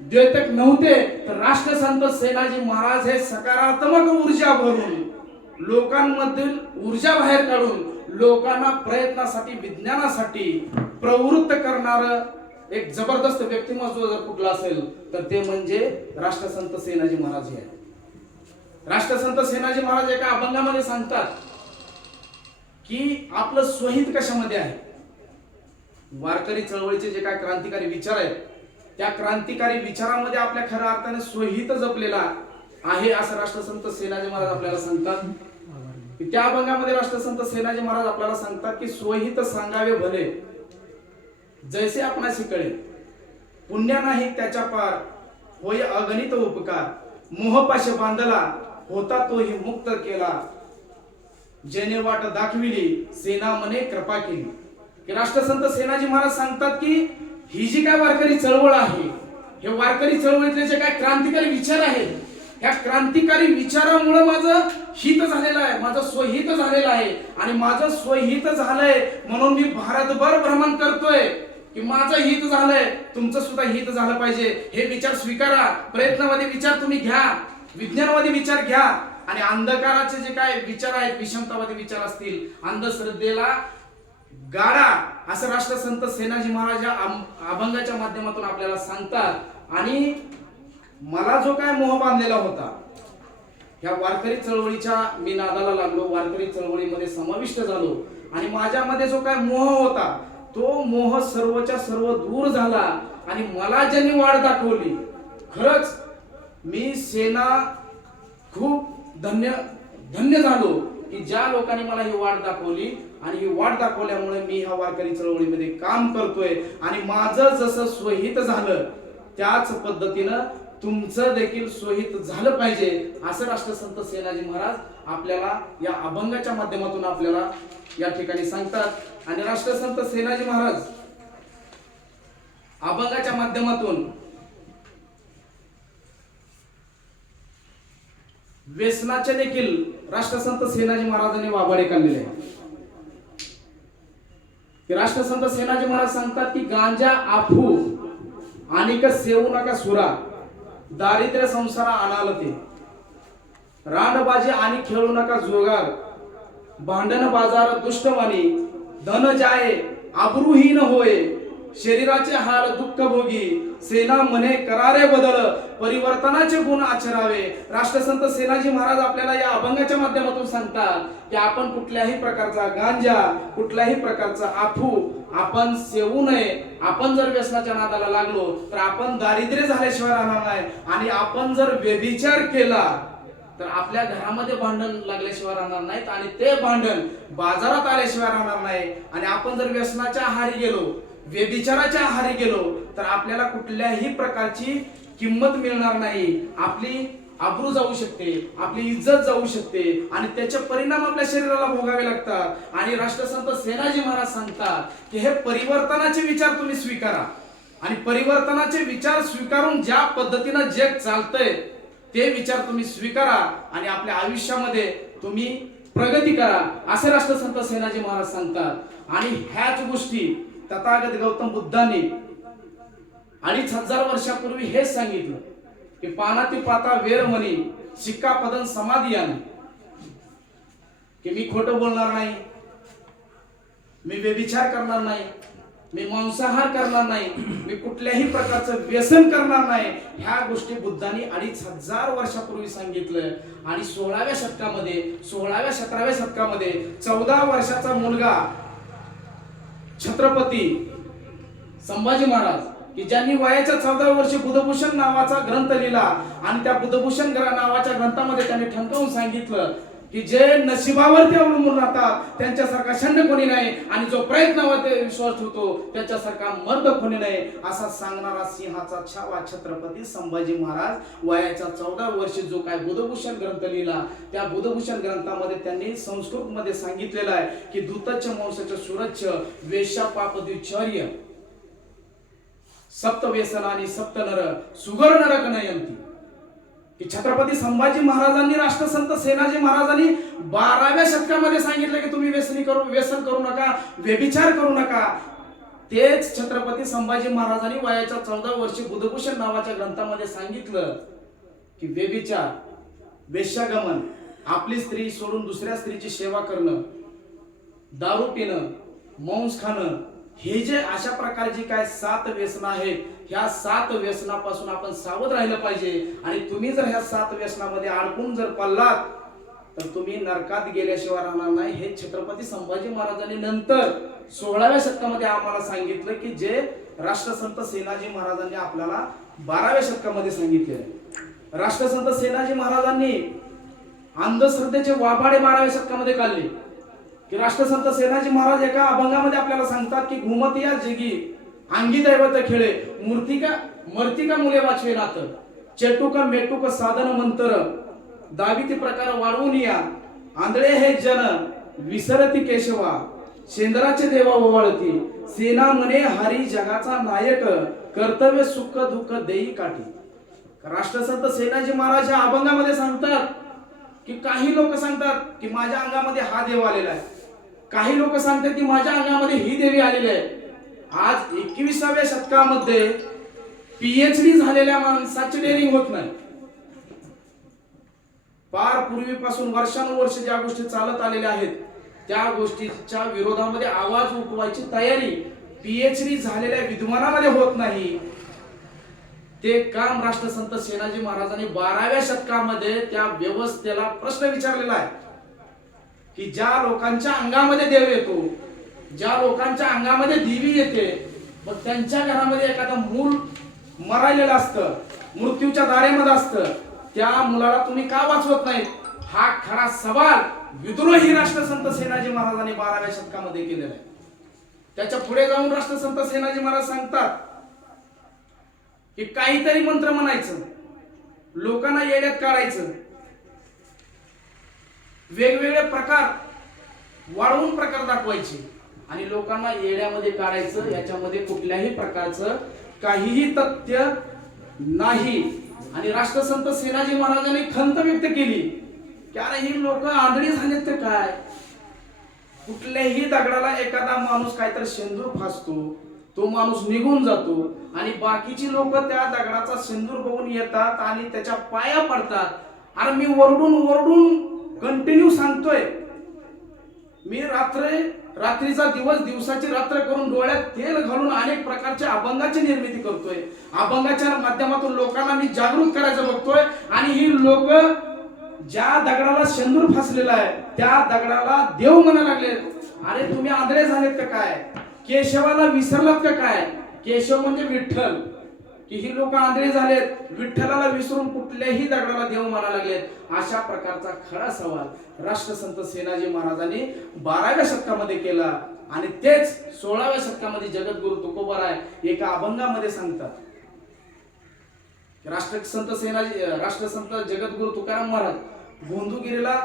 द्योतक नव्हते, तर राष्ट्रसंत सेनाजी महाराज हे सकारात्मक ऊर्जा भरून, लोकांमधील ऊर्जा बाहेर काढून, लोकांना प्रयत्नासाठी, विज्ञानासाठी प्रवृत्त करणार एक जबरदस्त व्यक्तिमत्व जर कुठलं असेल तर ते म्हणजे राष्ट्रसंत सेनाजी महाराज हे आहेत. राष्ट्रसंत सेनाजी महाराज एका अभंगामध्ये सांगतात की आपलं स्वहित कशामध्ये आहे. वारकरी चळवळीचे जे काय क्रांतिकारी विचार आहेत त्या क्रांतिकारी विचारामध्ये आपल्या खऱ्या अर्थाने स्वहित जपलेला आहे असं राष्ट्रसंत सेनाजी महाराज आपल्याला सांगतात. त्या अभंगामध्ये राष्ट्रसंत सेनाजी महाराज आपल्याला सांगतात की स्वहित सांगावे भले जैसे आपणासी कळे, पुण्य नाही त्याच्या पार होय अगणित उपकार, मोहपाशे बांधला होता तोही मुक्त केला, जेने वाट दाखविली सेना मने कृपा केली. की राष्ट्रसंत सेनाजी महाराज सांगतात की ही जी काय वारकरी चळवळ आहे, हे वारकरी चळवळीतले जे काय क्रांतिकारी विचार आहेत, ह्या क्रांतिकारी विचारामुळे माझं हित झालेलं आहे, माझं स्वहित झालेलं आहे. आणि माझं स्वहित झालंय म्हणून मी भारतभर भ्रमण करतोय की माझं हित झालंय, तुमचं सुद्धा हित झालं पाहिजे. हे विचार स्वीकारा, प्रयत्नवादी विचार तुम्ही घ्या, विज्ञानवादी विचार घ्या आणि अंधकाराचे जे काय विचार आहेत, विषमतावादी विचार असतील, अंधश्रद्धेला गाडा, असं राष्ट्रसंत सेनाजी महाराज या अभंगाच्या माध्यमातून आपल्याला सांगतात. आणि मला जो काय मोह बांधलेला होता, ह्या वारकरी चळवळीच्या मी नादाला लागलो, वारकरी चळवळीमध्ये समाविष्ट झालो आणि माझ्यामध्ये जो काय मोह होता तो मोह सर्वच्या सर्व दूर झाला. आणि मला ज्यांनी वाट दाखवली, खरंच मी सेना खूप धन्य झालो की ज्या लोकांनी मला ही वाट दाखवली. आणि ही वाट दाखवल्यामुळे मी ह्या वारकरी चळवळीमध्ये काम करतोय आणि माझं जसं स्वहित झालं त्याच पद्धतीनं तुमचं देखील स्वहित झालं पाहिजे असं राष्ट्रसंत सेनाजी महाराज आपल्याला या अभंगाच्या माध्यमातून आपल्याला या ठिकाणी सांगतात. आणि राष्ट्रसंत सेनाजी महाराज अभंगाच्या माध्यमातून व्यसनाचे देखील राष्ट्रसंत सेनाजी महाराजांनी वाबाडे काढलेले आहे. राष्ट्रसंत सेनाजी महाराज सांगतात की गांजा आफू आणि सेवू नका सुरा, दारिद्र्य संसारा अनालते, रांडबाजी आणि खेळू नका जुगार, भांडण बाजार दुष्टवाणी, धन जाये आबरूहीन होय, शरीराचे हाल दुःख भोगी, सेना मने करारे बदल, परिवर्तनाचे गुण आचरावे. राष्ट्रसंत सेनाजी महाराज आपल्याला या अभंगाच्या माध्यमातून सांगतात की आपण कुठल्याही प्रकारचा गांजा, कुठल्याही प्रकारचा आफू आपण सेवू नये. आपण जर व्यसनाच्या नादाला लागलो तर आपण दारिद्र्य झाल्याशिवाय राहणार नाही. आणि आपण जर व्यभिचार केला तर आपल्या घरामध्ये भांडण लागल्याशिवाय राहणार नाहीत आणि ते भांडण बाजारात आल्याशिवाय राहणार नाही. आणि आपण जर व्यसनाच्या आहारी गेलो, व्यभिचाराच्या आहारी गेलो तर आपल्याला कुठल्याही प्रकारची किंमत मिळणार नाही. आपली आबरू जाऊ शकते, आपली इज्जत जाऊ शकते आणि त्याचे परिणाम आपल्या शरीराला भोगावे लागतात. आणि राष्ट्रसंत सेनाजी महाराज सांगतात की हे परिवर्तनाचे विचार तुम्ही स्वीकारा आणि परिवर्तनाचे विचार स्वीकारून ज्या पद्धतीनं जग चालतंय ते विचार तुम्ही स्वीकारा आणि आपल्या आयुष्यामध्ये तुम्ही प्रगती करा, असे राष्ट्रसंत सेनाजी महाराज सांगतात. आणि ह्याच गोष्टी तथागत गौतम बुद्धांनी 2500 वर्षापूर्वी हेच सांगितलं की पानाती पाता वेरमणी शिक्कापदं समाधियान, की मी खोटं बोलणार नाही, मी व्यभिचार करणार नाही, मी मांसाहार करणार नाही, मी कुठल्याही प्रकारचं व्यसन करणार नाही. ह्या गोष्टी बुद्धांनी 2500 वर्षापूर्वी सांगितलं. आणि 16व्या शतकामध्ये 17व्या शतकामध्ये 14 वर्षाचा मुलगा छत्रपती संभाजी महाराज, की ज्यांनी वयाच्या 14व्या वर्षी बुधभूषण नावाचा ग्रंथ लिहिला आणि त्या बुधभूषण नावाच्या ग्रंथामध्ये त्यांनी ठणकावून सांगितलं की जे नशिबावरती अवलंबून राहतात त्यांच्यासारखा षंड कोणी नाही, आणि जो प्रयत्नावरती विश्वास ठेवतो त्याच्यासारखा मर्द कोणी नाही, असा सांगणारा सिंहाचा छावा छत्रपती संभाजी महाराज वयाच्या 14 वर्षी जो काय बुधभूषण ग्रंथ लिहिला, त्या बुधभूषण ग्रंथामध्ये त्यांनी संस्कृत मध्ये सांगितलेलं आहे की दूतच्च मांसच सुरच्छ वेश्या पाप द्विचर्य सप्त व्यसनानी सप्त नर सुगर नरक नयंती, की छत्रपती संभाजी महाराजांनी राष्ट्रसंत सेनाजी महाराजांनी 12व्या शतकामध्ये सांगितलं की तुम्ही व्यसन करू नका, व्यभिचार करू नका. तेच छत्रपती संभाजी महाराजांनी वयाच्या 14 वर्षी बुधभूषण नावाच्या ग्रंथामध्ये सांगितलं की व्यभिचार, वेश्यागमन, आपली स्त्री सोडून दुसऱ्या स्त्रीची सेवा करणं, दारू पिणं, मांस खाणं, हे जे अशा प्रकारची काय 7 व्यसन आहेत, ह्या 7 व्यसनापासून आपण सावध राहिलं पाहिजे. आणि तुम्ही जर ह्या 7 व्यसनामध्ये अडकून जर पडलात तर तुम्ही नरकात गेल्याशिवाय राहणार नाही. हे छत्रपती संभाजी महाराजांनी नंतर 16व्या शतकामध्ये आम्हाला सांगितलं की जे राष्ट्रसंत सेनाजी महाराजांनी आपल्याला 12व्या शतकामध्ये सांगितले. राष्ट्रसंत सेनाजी महाराजांनी अंधश्रद्धेचे वाभाडे 12व्या शतकामध्ये काढले. की राष्ट्रसंत सेनाजी महाराज एका अभंगामध्ये आपल्याला सांगतात की घुमत या जगी अंगी दैवत खेळे मर्तिका मुले वाचवे नात चेटुक मेटुक साधन मंतर दाविती प्रकार वाढवून या आंधळे हे जन विसरती केशवा शेंदराचे देवा ओवाळती सेना म्हणे हरी जगाचा नायक कर्तव्य सुख दुःख देई काठी. राष्ट्रसंत सेनाजी महाराज या अभंगामध्ये सांगतात की काही लोक सांगतात की माझ्या अंगामध्ये हा देव आलेला आहे, काही लोक सांगतात की माझ्या अंगामध्ये ही देवी आलेली आहे. आज 21व्या शतकामध्ये पीएचडी झालेल्या माणसाची डेअरिंग होत नाही. फार पूर्वीपासून वर्षानुवर्ष ज्या गोष्टी चालत आलेल्या आहेत त्या गोष्टीच्या विरोधामध्ये आवाज उठवायची तयारी पीएचडी झालेल्या विद्वानामध्ये होत नाही. ते काम राष्ट्रसंत सेनाजी महाराजांनी 12व्या शतकामध्ये त्या व्यवस्थेला प्रश्न विचारलेला आहे की ज्या लोकांच्या अंगामध्ये देव येतो, ज्या लोकांच्या अंगामध्ये देवी येते, मग त्यांच्या घरामध्ये एखादं मूल मरायलेलं असतं, मृत्यूच्या दारेमध्ये असतं, त्या मुलाला तुम्ही का वाचवत नाहीत? हा खरा सवाल विद्रोही राष्ट्रसंत सेनाजी महाराजांनी 12व्या शतकामध्ये केलेला आहे. त्याच्या पुढे जाऊन राष्ट्रसंत सेनाजी महाराज सांगतात की काहीतरी मंत्र म्हणायचं, लोकांना येड्यात काढायचं, वेगवेगळे प्रकार वाढवून प्रकार दाखवायचे आणि लोकांना येड्यामध्ये काढायचं. याच्यामध्ये कुठल्याही प्रकारचं काहीही तथ्य नाही. आणि राष्ट्रसंत सेनाजी महाराजांनी खंत व्यक्त केली की अरे ही लोक आंधळी झालेत तर काय, कुठल्याही दगडाला एखादा माणूस काहीतरी शेंदूर फासतो, तो माणूस निघून जातो आणि बाकीची लोक त्या दगडाचा शेंदूर बघून येतात आणि त्याच्या पाया पडतात. अरे मी वरडून कंटिन्यू सांगतोय, मी रात्रीचा दिवस दिवसाची रात्र करून डोळ्यात तेल घालून अनेक प्रकारच्या अभंगाची निर्मिती करतोय. अभंगाच्या माध्यमातून लोकांना मी जागृत करायचं बघतोय. आणि ही लोक ज्या दगडाला शेंदूर फासलेला आहे त्या दगडाला देव म्हणायला लागले. अरे तुम्ही आंधळे झालेत का काय? केशवाला विसरलात का काय? केशव म्हणजे विठ्ठल. की ही लोक आंधळे झालेत, विठ्ठलाला विसरून कुठल्याही दगडाला देव म्हणायला लागलेत. अशा प्रकारचा खरा सवाल राष्ट्रसंत सेनाजी महाराजांनी 12व्या शतकामध्ये केला. आणि तेच 16व्या शतकामध्ये जगद्गुरु तुकोबाराय एका अभंगामध्ये सांगतात. राष्ट्रसंत जगद्गुरु तुकाराम महाराज गोंधुगिरीला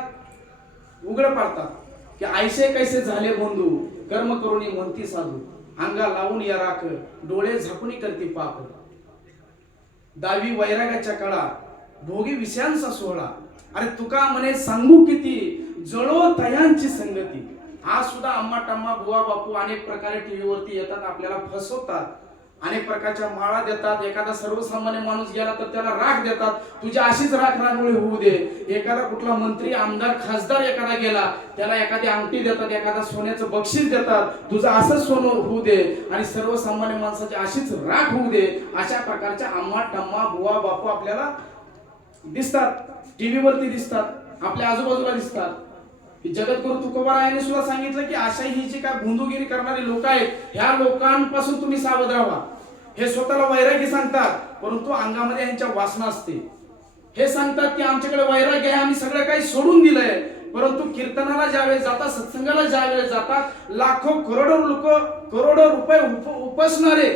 उघड पाडतात की ऐसे कैसे झाले गोंधू कर्म करुणी म्हणती साधू अंगा लावून या राख डोळे झाकून करती पाप. दावी वैरागाच्या काळा भोगी विषयांचा सोहळा. अरे तुका म्हणे सांगू किती जळो तयांची संगती. आज सुद्धा अम्मा टम्मा बुवा बापू अनेक प्रकारे टीव्हीवरती येतात, आपल्याला फसवतात, अनेक प्रकारच्या माळा देतात. एखादा सर्वसामान्य माणूस गेला तर त्याला राख देतात, तुझी अशीच राख रांगोळी होऊ दे. एखादा कुठला मंत्री आमदार खासदार एखादा गेला त्याला एखादी अंगठी देतात, एखादा सोन्याचं बक्षीस देतात, तुझं असंच सोनं होऊ दे आणि सर्वसामान्य माणसाची अशीच राख होऊ दे. अशा प्रकारच्या अम्मा टम्मा बुवा बापू आपल्याला दिसतात, टीव्हीवरती दिसतात, आपल्या आजूबाजूला दिसतात. जगद्गुरु तुकोबारायांनी सुद्धा सांगितलं की अशा ही जी काय भोंदूगिरी करणारी लोक आहेत ह्या लोकांपासून तुम्ही सावध राहा. हे स्वतःला वैरागी सांगतात परंतु अंगामध्ये यांच्या वासना असते. हे सांगतात की आमच्याकडे वैराग्य आहे, आम्ही सगळं काही सोडून दिलंय, परंतु कीर्तनाला ज्यावेळेस जातात, सत्संगाला ज्यावेळेस जातात, लाखो करोडो रुपये उपसणारे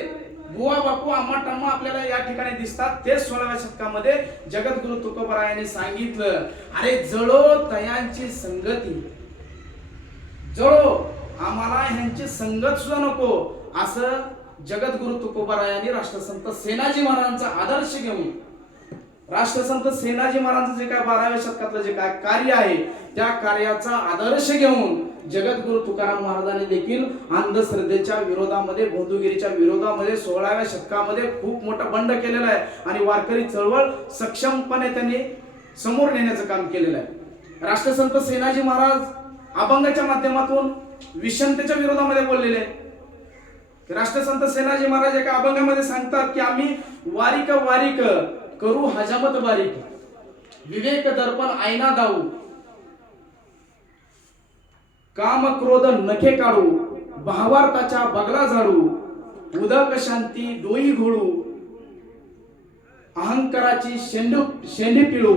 बुवा बापू अम्मा टम्मा आपल्याला या ठिकाणी दिसतात. ते 16व्या शतकामध्ये जगद्गुरु तुकोबारायांनी सांगितलं, अरे जळो तयांची संगती, जळो, आम्हाला ह्यांची संगत सुद्धा नको. असं जगद्गुरु तुकोबारायांनी राष्ट्रसंत सेनाजी महाराजांचा आदर्श घेऊन, राष्ट्रसंत सेनाजी महाराजांचं जे काय 12व्या शतकातलं जे काय कार्य आहे त्या कार्याचा आदर्श घेऊन जगद्गुरु तुकाराम महाराजांनी देखील अंधश्रद्धेच्या विरोधामध्ये, भोंदूगिरीच्या विरोधामध्ये 16व्या शतकामध्ये खूप मोठा बंड केलेला आहे आणि वारकरी चळवळ सक्षमपणे त्यांनी समोर नेण्याचं काम केलेलं आहे. राष्ट्रसंत सेनाजी महाराज अभंगाच्या माध्यमातून विषमतेच्या विरोधामध्ये बोललेले आहे. राष्ट्रसंत सेनाजी महाराज एका अभंगामध्ये सांगतात की आम्ही वारिक वारिक करू हजामत बारीक, विवेक दर्पण आईना दाऊ, काम क्रोध नखे काढू, भावार्थाच्या बगला झाडू, उदक शांती डोई घोळू, अहंकाराची शेंडी पिळू,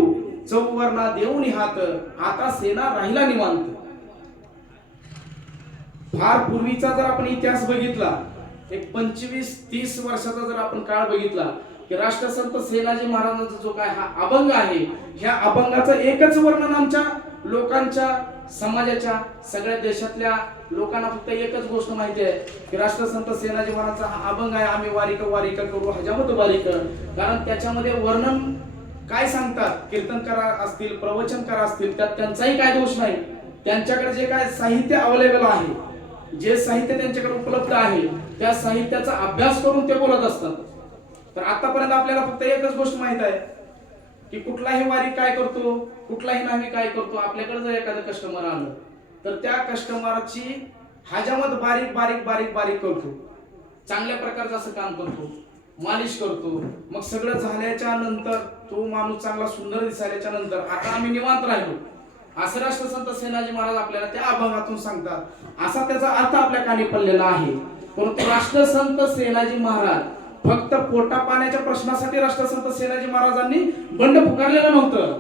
चौवर्णा देऊनी हात, आता सेना राहिला निवांत. फार पूर्वीचा जर आपण इतिहास बघितला, एक 25-30 वर्षाचा जर आपण काळ बघितला की राष्ट्रसंत सेनाजी महाराजांचा जो काय हा अभंग आहे, ह्या अभंगाचं एकच वर्णन आमच्या लोकांच्या, समाजाच्या, सगळ्या देशातल्या लोकांना फक्त एकच गोष्ट माहिती आहे की राष्ट्रसंत सेनाजी महाराजांचा हा अभंग आहे, आम्ही वारिक वारिक करू हजामत बारीक. कारण त्याच्यामध्ये वर्णन काय सांगतात, कीर्तनकार असतील, प्रवचनकार असतील, त्यात त्यांचाही काय दोष नाही. त्यांच्याकडे जे काय साहित्य अवेलेबल आहे, जे साहित्य त्यांच्याकडे उपलब्ध आहे त्या साहित्याचा अभ्यास करून ते बोलत असतात. तर आतापर्यंत आपल्याला फक्त एकच गोष्ट माहित आहे की कुठलाही वारी काय करतो, कुठलाही नामी काय करतो. आपल्याकडे जर एखादं कस्टमर आलं तर त्या कस्टमरची हजामत बारीक बारीक बारीक बारीक करतो, चांगल्या प्रकारचं असं काम करतो, मालिश करतो. मग सगळं झाल्याच्या नंतर तो माणूस चांगला सुंदर दिसायच्या नंतर आता आम्ही निवांत राहिलो, असं राष्ट्रसंत सेनाजी महाराज आपल्याला त्या अभंगातून सांगतात. असा त्याचा अर्थ आपल्या कानी पडलेला आहे. परंतु राष्ट्रसंत सेनाजी महाराज फक्त पोटा पाण्याच्या प्रश्नासाठी राष्ट्रसंत सेनाजी महाराजांनी बंड पुकारलेलं नव्हतं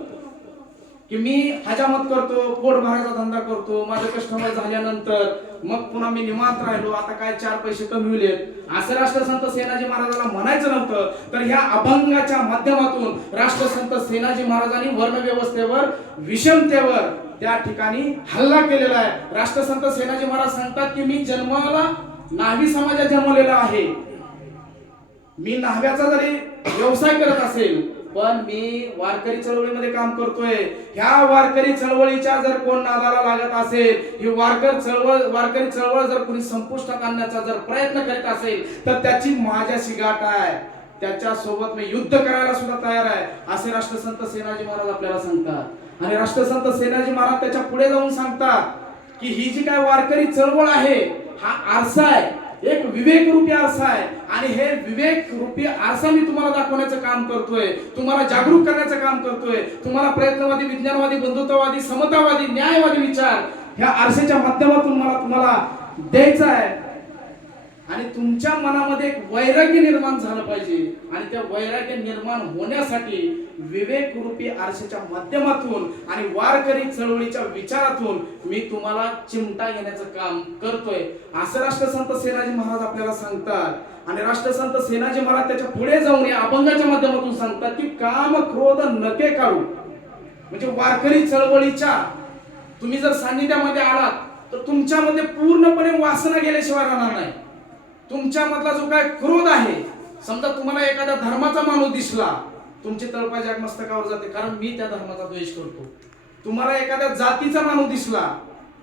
की मी हजामत करतो, पोट भरायचा धंदा करतो, माझं कस्टमर झाल्यानंतर मग पुन्हा मी निवांत राहिलो, आता काय 4 पैसे कमी होईल, असं राष्ट्रसंत सेनाजी महाराजांना म्हणायचं नव्हतं. तर ह्या अभंगाच्या माध्यमातून राष्ट्रसंत सेनाजी महाराजांनी वर्णव्यवस्थेवर, विषमतेवर त्या ठिकाणी हल्ला केलेला आहे. राष्ट्रसंत सेनाजी महाराज सांगतात की मी जन्माला न्हावी समाजात जन्मलेला आहे, मी न्हाव्याचा जरी व्यवसाय करत असेल पण मी वारकरी चळवळीमध्ये काम करतोय. ह्या वारकरी चळवळीच्या जर कोण नादाला लागत असेल, ही वारकरी चळवळ जर कोणी संपुष्टात आणण्याचा जर प्रयत्न करीत असेल तर त्याची माझ्याशी गाठ आहे, त्याच्या सोबत मी युद्ध करायला सुद्धा तयार आहे, असे राष्ट्रसंत सेनाजी महाराज आपल्याला सांगतात. आणि राष्ट्रसंत सेनाजी महाराज त्याच्या पुढे जाऊन सांगतात की ही जी काय वारकरी चळवळ आहे हा आरसा आहे, एक विवेक रूपी आरसा आहे आणि हे विवेक रूपी आरसा मी तुम्हाला दाखवण्याचं काम करतोय, तुम्हाला जागरूक करण्याचं काम करतोय. तुम्हाला प्रयत्नवादी, विज्ञानवादी, बंधुत्ववादी, समतावादी, न्यायवादी विचार ह्या आरसेच्या माध्यमातून मला तुम्हाला द्यायचा आहे. आणि तुमच्या मनामध्ये एक वैराग्य निर्माण झालं पाहिजे आणि त्या वैराग्य निर्माण होण्यासाठी विवेक रूपी आरसेच्या माध्यमातून आणि वारकरी चळवळीच्या विचारातून मी तुम्हाला चिमटा घेण्याचं काम करतोय, असं राष्ट्रसंत सेनाजी महाराज आपल्याला सांगतात. आणि राष्ट्रसंत सेनाजी महाराज त्याच्या पुढे जाऊन या अभंगाच्या माध्यमातून सांगतात की काम क्रोध नके काढू. म्हणजे वारकरी चळवळीच्या तुम्ही जर सान्निध्यामध्ये आलात तर तुमच्यामध्ये पूर्णपणे वासना गेल्याशिवाय राहणार नाही. तुमच्यामधला जो काय क्रोध आहे, समजा तुम्हाला एखादा धर्माचा माणूस दिसला, तुमची तळपाय जाग मस्तकावर जाते, कारण मी त्या धर्माचा द्वेष करतो. तुम्हाला एखाद्या जातीचा माणूस दिसला,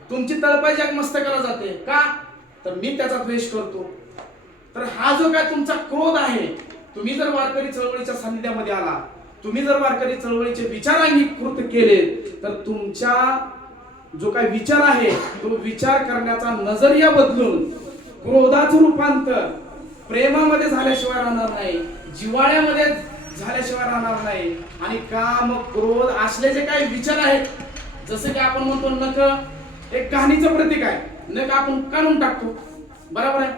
तुमची तळपाय जाग मस्तकाला जाते का? तर मी त्याचा द्वेष करतो. तर हा जो काय तुमचा क्रोध आहे, तुम्ही जर वारकरी चळवळीच्या सानिध्यामध्ये आला, तुम्ही जर वारकरी चळवळीचे विचार अंगीकृत केले, तर तुमच्या जो काही विचार आहे तो विचार करण्याचा नजरिया बदलून क्रोधाचं रूपांतर प्रेमामध्ये झाल्याशिवाय राहणार नाही, जिव्हाळ्यामध्ये झाल्याशिवाय राहणार नाही. आणि काम क्रोध असले जे काही विचार आहेत, जसं की आपण म्हणतो नख एक कहाणीचं प्रतीक आहे, नख आपण काढून टाकतो, बरोबर आहे,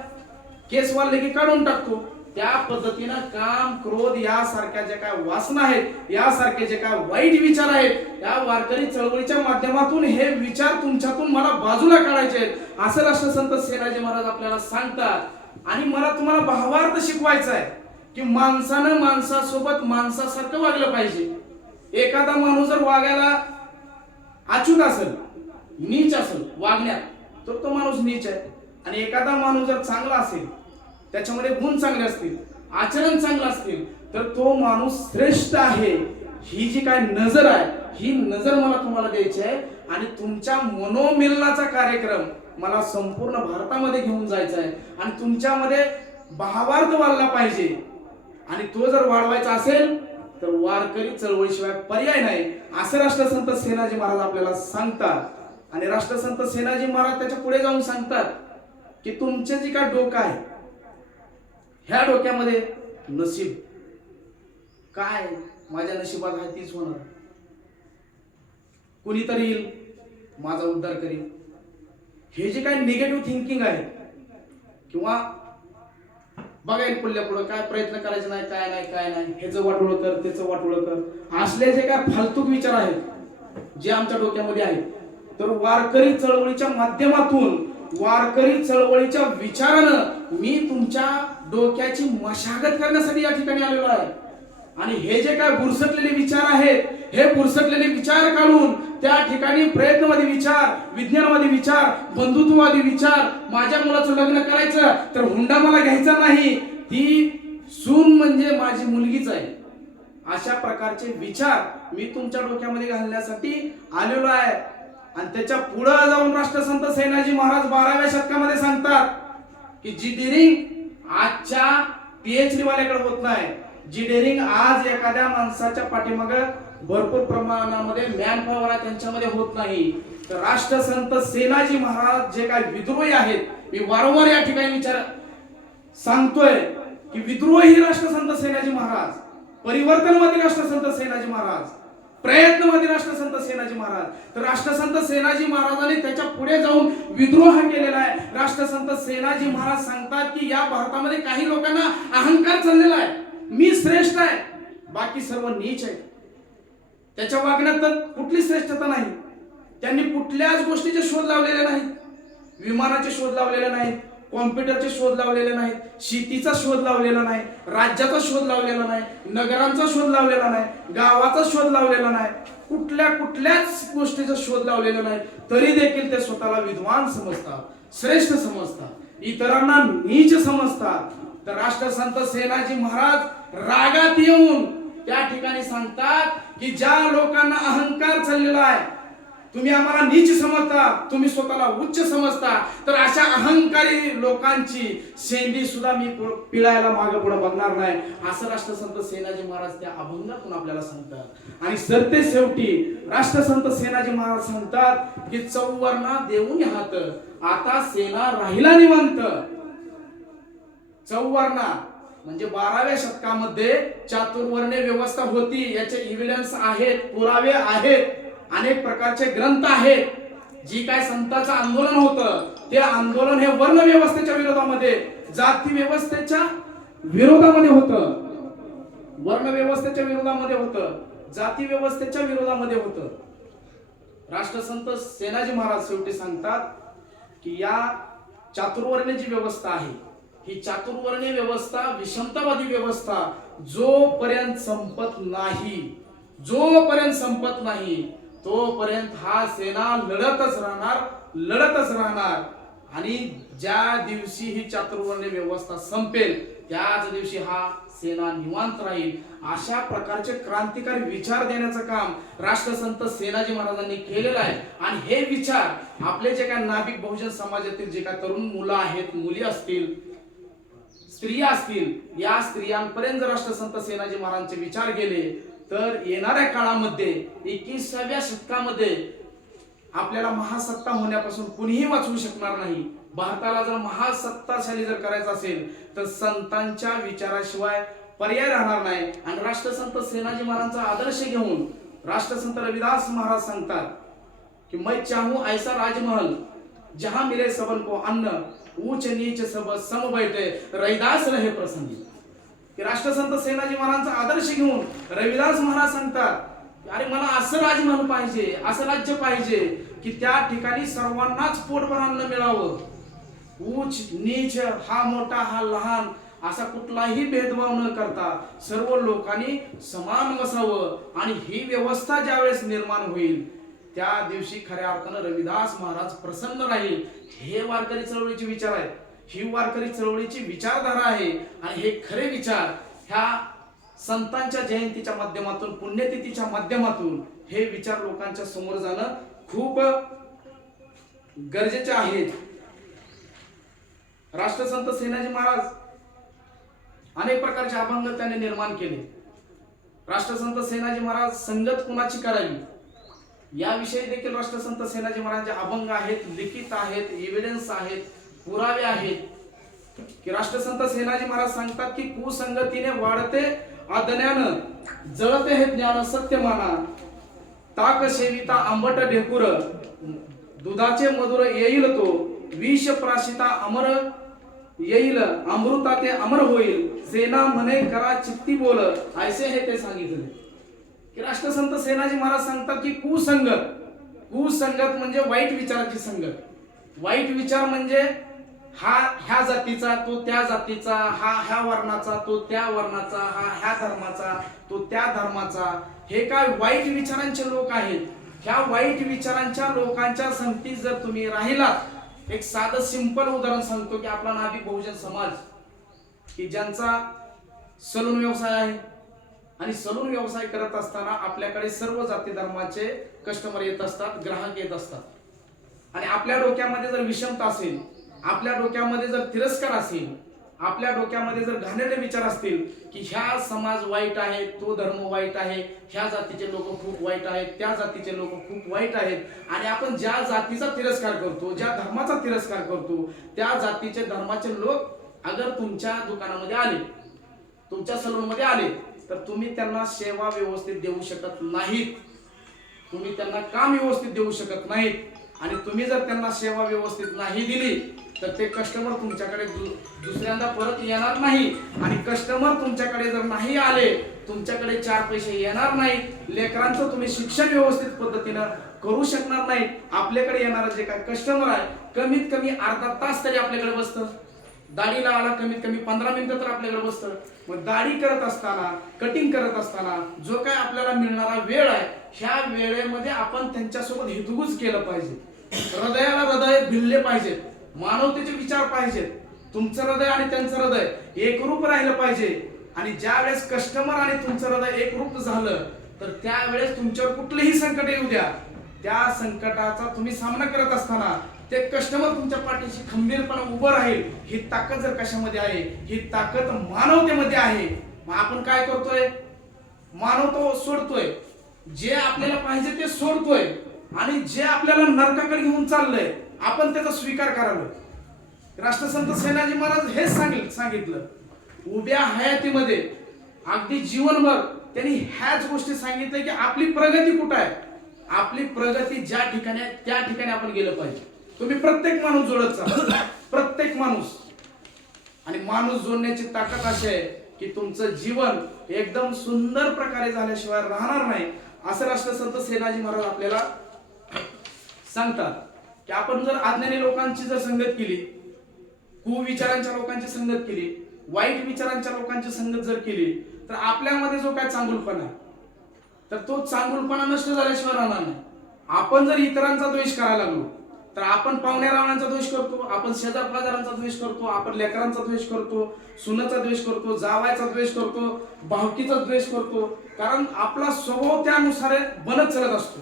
केस वाढले की काढून टाकतो. त्या पद्धतीनं काम क्रोध यासारख्या जे काय वासना आहेत, यासारखे जे काय वाईट विचार आहेत, या वारकरी चळवळीच्या माध्यमातून हे विचार तुमच्यातून मला बाजूला काढायचे आहेत, असं राष्ट्रसंत सेनाजी महाराज आपल्याला सांगतात. आणि मला तुम्हाला भावार्थ शिकवायचा आहे की माणसानं माणसासोबत माणसासारखं वागलं पाहिजे. एखादा माणूस जर वागायला अचूक असेल, नीच असेल वागण्यात, तर तो माणूस नीच आहे. आणि एखादा माणूस जर चांगला असेल, त्याच्यामध्ये गुण चांगले असतील, आचरण चांगलं असतील, तर तो माणूस श्रेष्ठ आहे. ही जी काय नजर आहे, ही नजर मला तुम्हाला द्यायची आहे. आणि तुमच्या मनोमिलनाचा कार्यक्रम मला संपूर्ण भारतामध्ये घेऊन जायचा आहे. आणि तुमच्यामध्ये भावार्थ वाढला पाहिजे. आणि तो जर वाढवायचा असेल तर वारकरी चळवळीशिवाय पर्याय नाही, असं राष्ट्रसंत सेनाजी महाराज आपल्याला सांगतात. आणि राष्ट्रसंत सेनाजी महाराज त्याच्या पुढे जाऊन सांगतात की तुमचे जे काय डोकं आहे, ह्या डोक्यामध्ये नशीब काय, माझ्या नशिबात आहे तीच होणार, कुणीतरी येईल माझा उद्धार करील. हे जे काही निगेटिव्ह थिंकिंग आहे, किंवा बघायला पुढल्या पुढं काय प्रयत्न करायचे नाही, काय नाही काय नाही, ह्याचं वाटोळं कर, त्याचं वाटोळं कर, असले जे काय फालतूक विचार आहेत जे आमच्या डोक्यामध्ये आहेत, तर वारकरी चळवळीच्या माध्यमातून, वारकरी चळवळीच्या विचारानं मी तुमच्या डोक्याची मशागत करण्यासाठी या ठिकाणी आलेलो आहे. आणि हे जे काय बुरसटलेले विचार आहेत, हे बुरसटलेले विचार काढून त्या ठिकाणी प्रयत्नवादी विचार, विज्ञानवादी विचार, बंधुत्ववादी विचार, माझ्या मुलाचं लग्न करायचं तर हुंडा मला घ्यायचा नाही, ती सून म्हणजे माझी मुलगीच आहे, अशा प्रकारचे विचार मी तुमच्या डोक्यामध्ये घालण्यासाठी आलेलो आहे. आणि त्याच्या पुढे जाऊन राष्ट्रसंत सेनाजी महाराज 12व्या शतकामध्ये सांगतात की जी डेअरिंग आजच्या पीएचडी वाल्याकडे होत नाही, जी डेअरिंग आज एखाद्या माणसाच्या पाठीमागे भरपूर प्रमाणामध्ये मॅन पॉवर आहे त्यांच्यामध्ये होत नाही, तर राष्ट्रसंत सेनाजी महाराज जे काय विद्रोही आहेत, मी वारंवार या ठिकाणी विचार सांगतोय की विद्रोही राष्ट्रसंत सेनाजी महाराज, परिवर्तनवादी राष्ट्रसंत सेनाजी महाराज, प्रयत्नवादी राष्ट्रसंत सेनाजी महाराज. तर राष्ट्रसंत सेनाजी महाराजांनी त्याच्या पुढे जाऊन विद्रोह केलेला आहे. राष्ट्रसंत सेनाजी महाराज सांगतात की या भारतामध्ये काही लोकांना अहंकार चाललेला आहे, मी श्रेष्ठ आहे, बाकी सर्व नीच आहे. त्याच्या वागण्यात तर कुठली श्रेष्ठता नाही. त्यांनी कुठल्याच गोष्टीचे शोध लावलेले नाहीत, विमानाचे शोध लावलेले नाहीत, कॉम्प्युटरचे शोध लावलेले नाहीत, शेतीचा शोध लावलेला नाही, राज्याचा शोध लावलेला नाही, नगरांचा शोध लावलेला नाही, गावाचा शोध लावलेला नाही, कुठल्याच गोष्टीचा शोध लावलेला नाही. तरी देखील ते स्वतःला विद्वान समजतात, श्रेष्ठ समजतात, इतरांना नीच समजतात. तर राष्ट्रसंत सेनाजी महाराज रागात येऊन त्या ठिकाणी सांगतात की ज्या लोकांना अहंकार चाललेला आहे, तुम्ही आम्हाला नीच समजता, तुम्ही स्वतःला उच्च समजता, तर अशा अहंकारी लोकांची शेंडी सुद्धा मी पिळायला मागे पुढे बघणार नाही, असं राष्ट्रसंत सेनाजी महाराज त्या अभंगातून आपल्याला सांगतात. आणि सरते शेवटी राष्ट्रसंत सेनाजी महाराज सांगतात की चौवर्णा देऊन हात, आता सेना राहिला निवांत. चौवर्णा म्हणजे 12व्या शतकामध्ये चातुर्वर्ण्य व्यवस्था होती, याचे एव्हिडन्स आहेत, पुरावे आहेत, अनेक प्रकारचे ग्रंथ आहेत. जी काय संतांचं आंदोलन होतं, ते आंदोलन हे वर्ण व्यवस्थेच्या विरोधामध्ये, जाती व्यवस्थेच्या विरोधामध्ये होतं, वर्ण व्यवस्थेच्या विरोधामध्ये होतं, जाती व्यवस्थेच्या विरोधामध्ये होतं. राष्ट्रसंत सेनाजी महाराज शेवटी सांगतात की या चातुर्वर्ण्य जी व्यवस्था आहे, ही चातुर्वर्णीय व्यवस्था, विषमतावादी व्यवस्था जोपर्यंत संपत नाही, जोपर्यंत संपत नाही, तोपर्यंत हा सेना लढतच राहणार, लढतच राहणार. आणि ज्या दिवशी ही चातुर्वर्णीय व्यवस्था संपेल त्याच दिवशी हा सेना निवांत राहील. अशा प्रकारचे क्रांतिकारी विचार देण्याचं काम राष्ट्रसंत सेनाजी महाराजांनी केलेलं आहे. आणि हे विचार आपले जे काय नाभिक बहुजन समाजातील जे काय तरुण मुलं आहेत, मुली असतील, स्त्रिया असतील, या स्त्रियांपर्यंत जर राष्ट्रसंत सेनाजी महाराजांचे विचार गेले तर येणाऱ्या काळामध्ये 21व्या शतकामध्ये आपल्याला महासत्ता होण्यापासून कुणीही वाचवू शकणार नाही. भारताला जर महासत्ताशाली जर करायचं असेल तर संतांच्या विचाराशिवाय पर्याय राहणार नाही. आणि राष्ट्रसंत सेनाजी महाराजांचा आदर्श घेऊन राष्ट्रसंत रविदास महाराज सांगतात की मैं चाहूं ऐसा राजमहल जहां मिले सबन को अन्न, ऊंच नीच सब सम बैठे, रविदास रहे प्रसन्न. की राष्ट्रसंत सेनाजी महाराजांचा आदर्श घेऊन रविदास महाराज सांगतात, अरे मला असं राजमहल पाहिजे, असं राज्य पाहिजे की त्या ठिकाणी सर्वांनाच पोटभर अन्न मिळावं, उच्च नीच, हा मोठा हा लहान असा कुठलाही भेदभाव न करता सर्व लोकांनी समान बसावं. आणि ही व्यवस्था ज्यावेळेस निर्माण होईल त्या दिवशी खऱ्या अर्थानं रविदास महाराज प्रसन्न राहील. हे वारकरी चळवळीचे विचार आहेत, ही वारकरी चळवळीची विचारधारा आहे. आणि हे खरे विचार ह्या संतांच्या जयंतीच्या माध्यमातून, पुण्यतिथीच्या माध्यमातून हे विचार लोकांच्या समोर जाणं खूप गरजेचे आहेत. राष्ट्रसंत सेनाजी महाराज अनेक प्रकारचे अभंग त्यांनी निर्माण केले. राष्ट्रसंत सेनाजी महाराज संगत कुणाची करावी याविषयी देखील राष्ट्रसंत सेनाजी महाराजांचे अभंग आहेत, लिखित आहेत, एव्हिडन्स आहेत, पुरावे आहेत. की राष्ट्रसंत सेनाजी महाराज सांगतात की कुसंगतीने वाढते अज्ञान, जळते हे ज्ञान सत्य माना, ताक सेविता आंबट ढेकुर, दुधाचे मधुर येईल तो, विष प्राशिता अमर येईल, अमृता ते अमर होईल, सेना म्हणे करा चित्ती बोल, ऐसे हे ते सांगितले. की राष्ट्रसंत सेनाजी महाराज सांगतात की कुसंगत म्हणजे वाईट विचाराची संगत. वाईट विचार म्हणजे हा ह्या जातीचा, तो त्या जातीचा, हा ह्या वर्णाचा, तो त्या वर्णाचा, हा ह्या धर्माचा, तो त्या धर्माचा. हे काय वाईट विचारांचे लोक आहेत. ह्या वाईट विचारांच्या लोकांच्या संगतीत जर तुम्ही राहिलात, एक साधं सिंपल उदाहरण सांगतो की आपला नाभिक बहुजन समाज की ज्यांचा सलून व्यवसाय आहे, आणि सलून व्यवसाय करत असताना आपल्याकडे सर्व जाती धर्माचे कस्टमर येत असतात, ग्राहक येत असतात. आणि आपल्या डोक्यामध्ये जर विषमता असेल, आपल्या डोक्यामध्ये जर तिरस्कार असेल, आपल्या डोक्यामध्ये जर घाणेरडे विचार असतील की ह्या समाज वाईट आहे, तो धर्म वाईट आहे, ह्या जातीचे लोक खूप वाईट आहेत, त्या जातीचे लोक खूप वाईट आहेत, आणि आपण ज्या जातीचा तिरस्कार करतो, ज्या धर्माचा तिरस्कार करतो, त्या जातीचे धर्माचे लोक अगर तुमच्या दुकानामध्ये आले, तुमच्या सलूनमध्ये आले, तर तुम्ही त्यांना सेवा व्यवस्थित देऊ शकत नाहीत, तुम्ही त्यांना काम व्यवस्थित देऊ शकत नाहीत. आणि तुम्ही जर त्यांना सेवा व्यवस्थित नाही दिली तर ते कस्टमर तुमच्याकडे दुसऱ्यांदा परत येणार नाही. आणि कस्टमर तुमच्याकडे जर नाही आले, तुमच्याकडे 4 पैसे येणार नाही, लेकरांचं तुम्ही शिक्षण व्यवस्थित पद्धतीनं करू शकणार नाही. आपल्याकडे येणारं जे काय कस्टमर आहे, कमीत कमी अर्धा तास तरी आपल्याकडे बसतं, दाढीला आला कमीत कमी 15 मिनिटं तर आपल्याकडे बसतं. मग दाढी करत असताना, कटिंग करत असताना जो काय आपल्याला मिळणारा वेळ आहे, ह्या वेळेमध्ये आपण त्यांच्यासोबत हितगुज केलं पाहिजे. हृदयाला हृदय भिडले पाहिजेत, मानवतेचे विचार पाहिजेत, तुमचं हृदय आणि त्यांचं हृदय एकरूप राहिलं पाहिजे. आणि ज्या वेळेस कस्टमर आणि तुमचं हृदय एकरूप झालं तर त्यावेळेस तुमच्यावर कुठलेही संकट येऊ द्या, त्या संकटाचा तुम्ही सामना करत असताना ते कस्टमर तुमच्या पाठीशी खंबीरपणे उभं राहील. ही ताकद जर कशामध्ये आहे, ही ताकद मानवतेमध्ये आहे. मग आपण काय करतोय, मानवतो सोडतोय, जे आपल्याला पाहिजे ते सोडतोय, आणि जे आपल्याला नरकाकडे घेऊन चाललंय आपण त्याचा स्वीकार करावा. राष्ट्रसंत सेनाजी महाराज हेच सांगितलं उभ्या हयातीमध्ये, अगदी जीवनभर त्यांनी ह्याच गोष्टी सांगितल्या की आपली प्रगती कुठं आहे, आपली प्रगती ज्या ठिकाणी आहे त्या ठिकाणी आपण गेलं पाहिजे. तुम्ही प्रत्येक माणूस जोडत चाला, प्रत्येक माणूस. आणि माणूस जोडण्याची ताकद अशी आहे की तुमचं जीवन एकदम सुंदर प्रकारे झाल्याशिवाय राहणार नाही, असं राष्ट्रसंत सेनाजी महाराज आपल्याला सांगतात. की आपण जर अज्ञानी लोकांची जर संगत केली, कुविचारांच्या लोकांची संगत केली, वाईट विचारांच्या लोकांची संगत जर केली, तर आपल्यामध्ये जो काय चांगुलपणा आहे तर तो चांगुलपणा नष्ट झाल्याशिवाय राहणार नाही. आपण जर इतरांचा द्वेष करायला लागलो, तर आपण पाहुण्या रावणांचा द्वेष करतो, आपण शेजार पाजारांचा द्वेष करतो, आपण लेकरांचा द्वेष करतो, सुनाचा द्वेष करतो, जावायचा द्वेष करतो, भावकीचा द्वेष करतो. कारण आपला स्वभाव त्यानुसार बनत चालत असतो.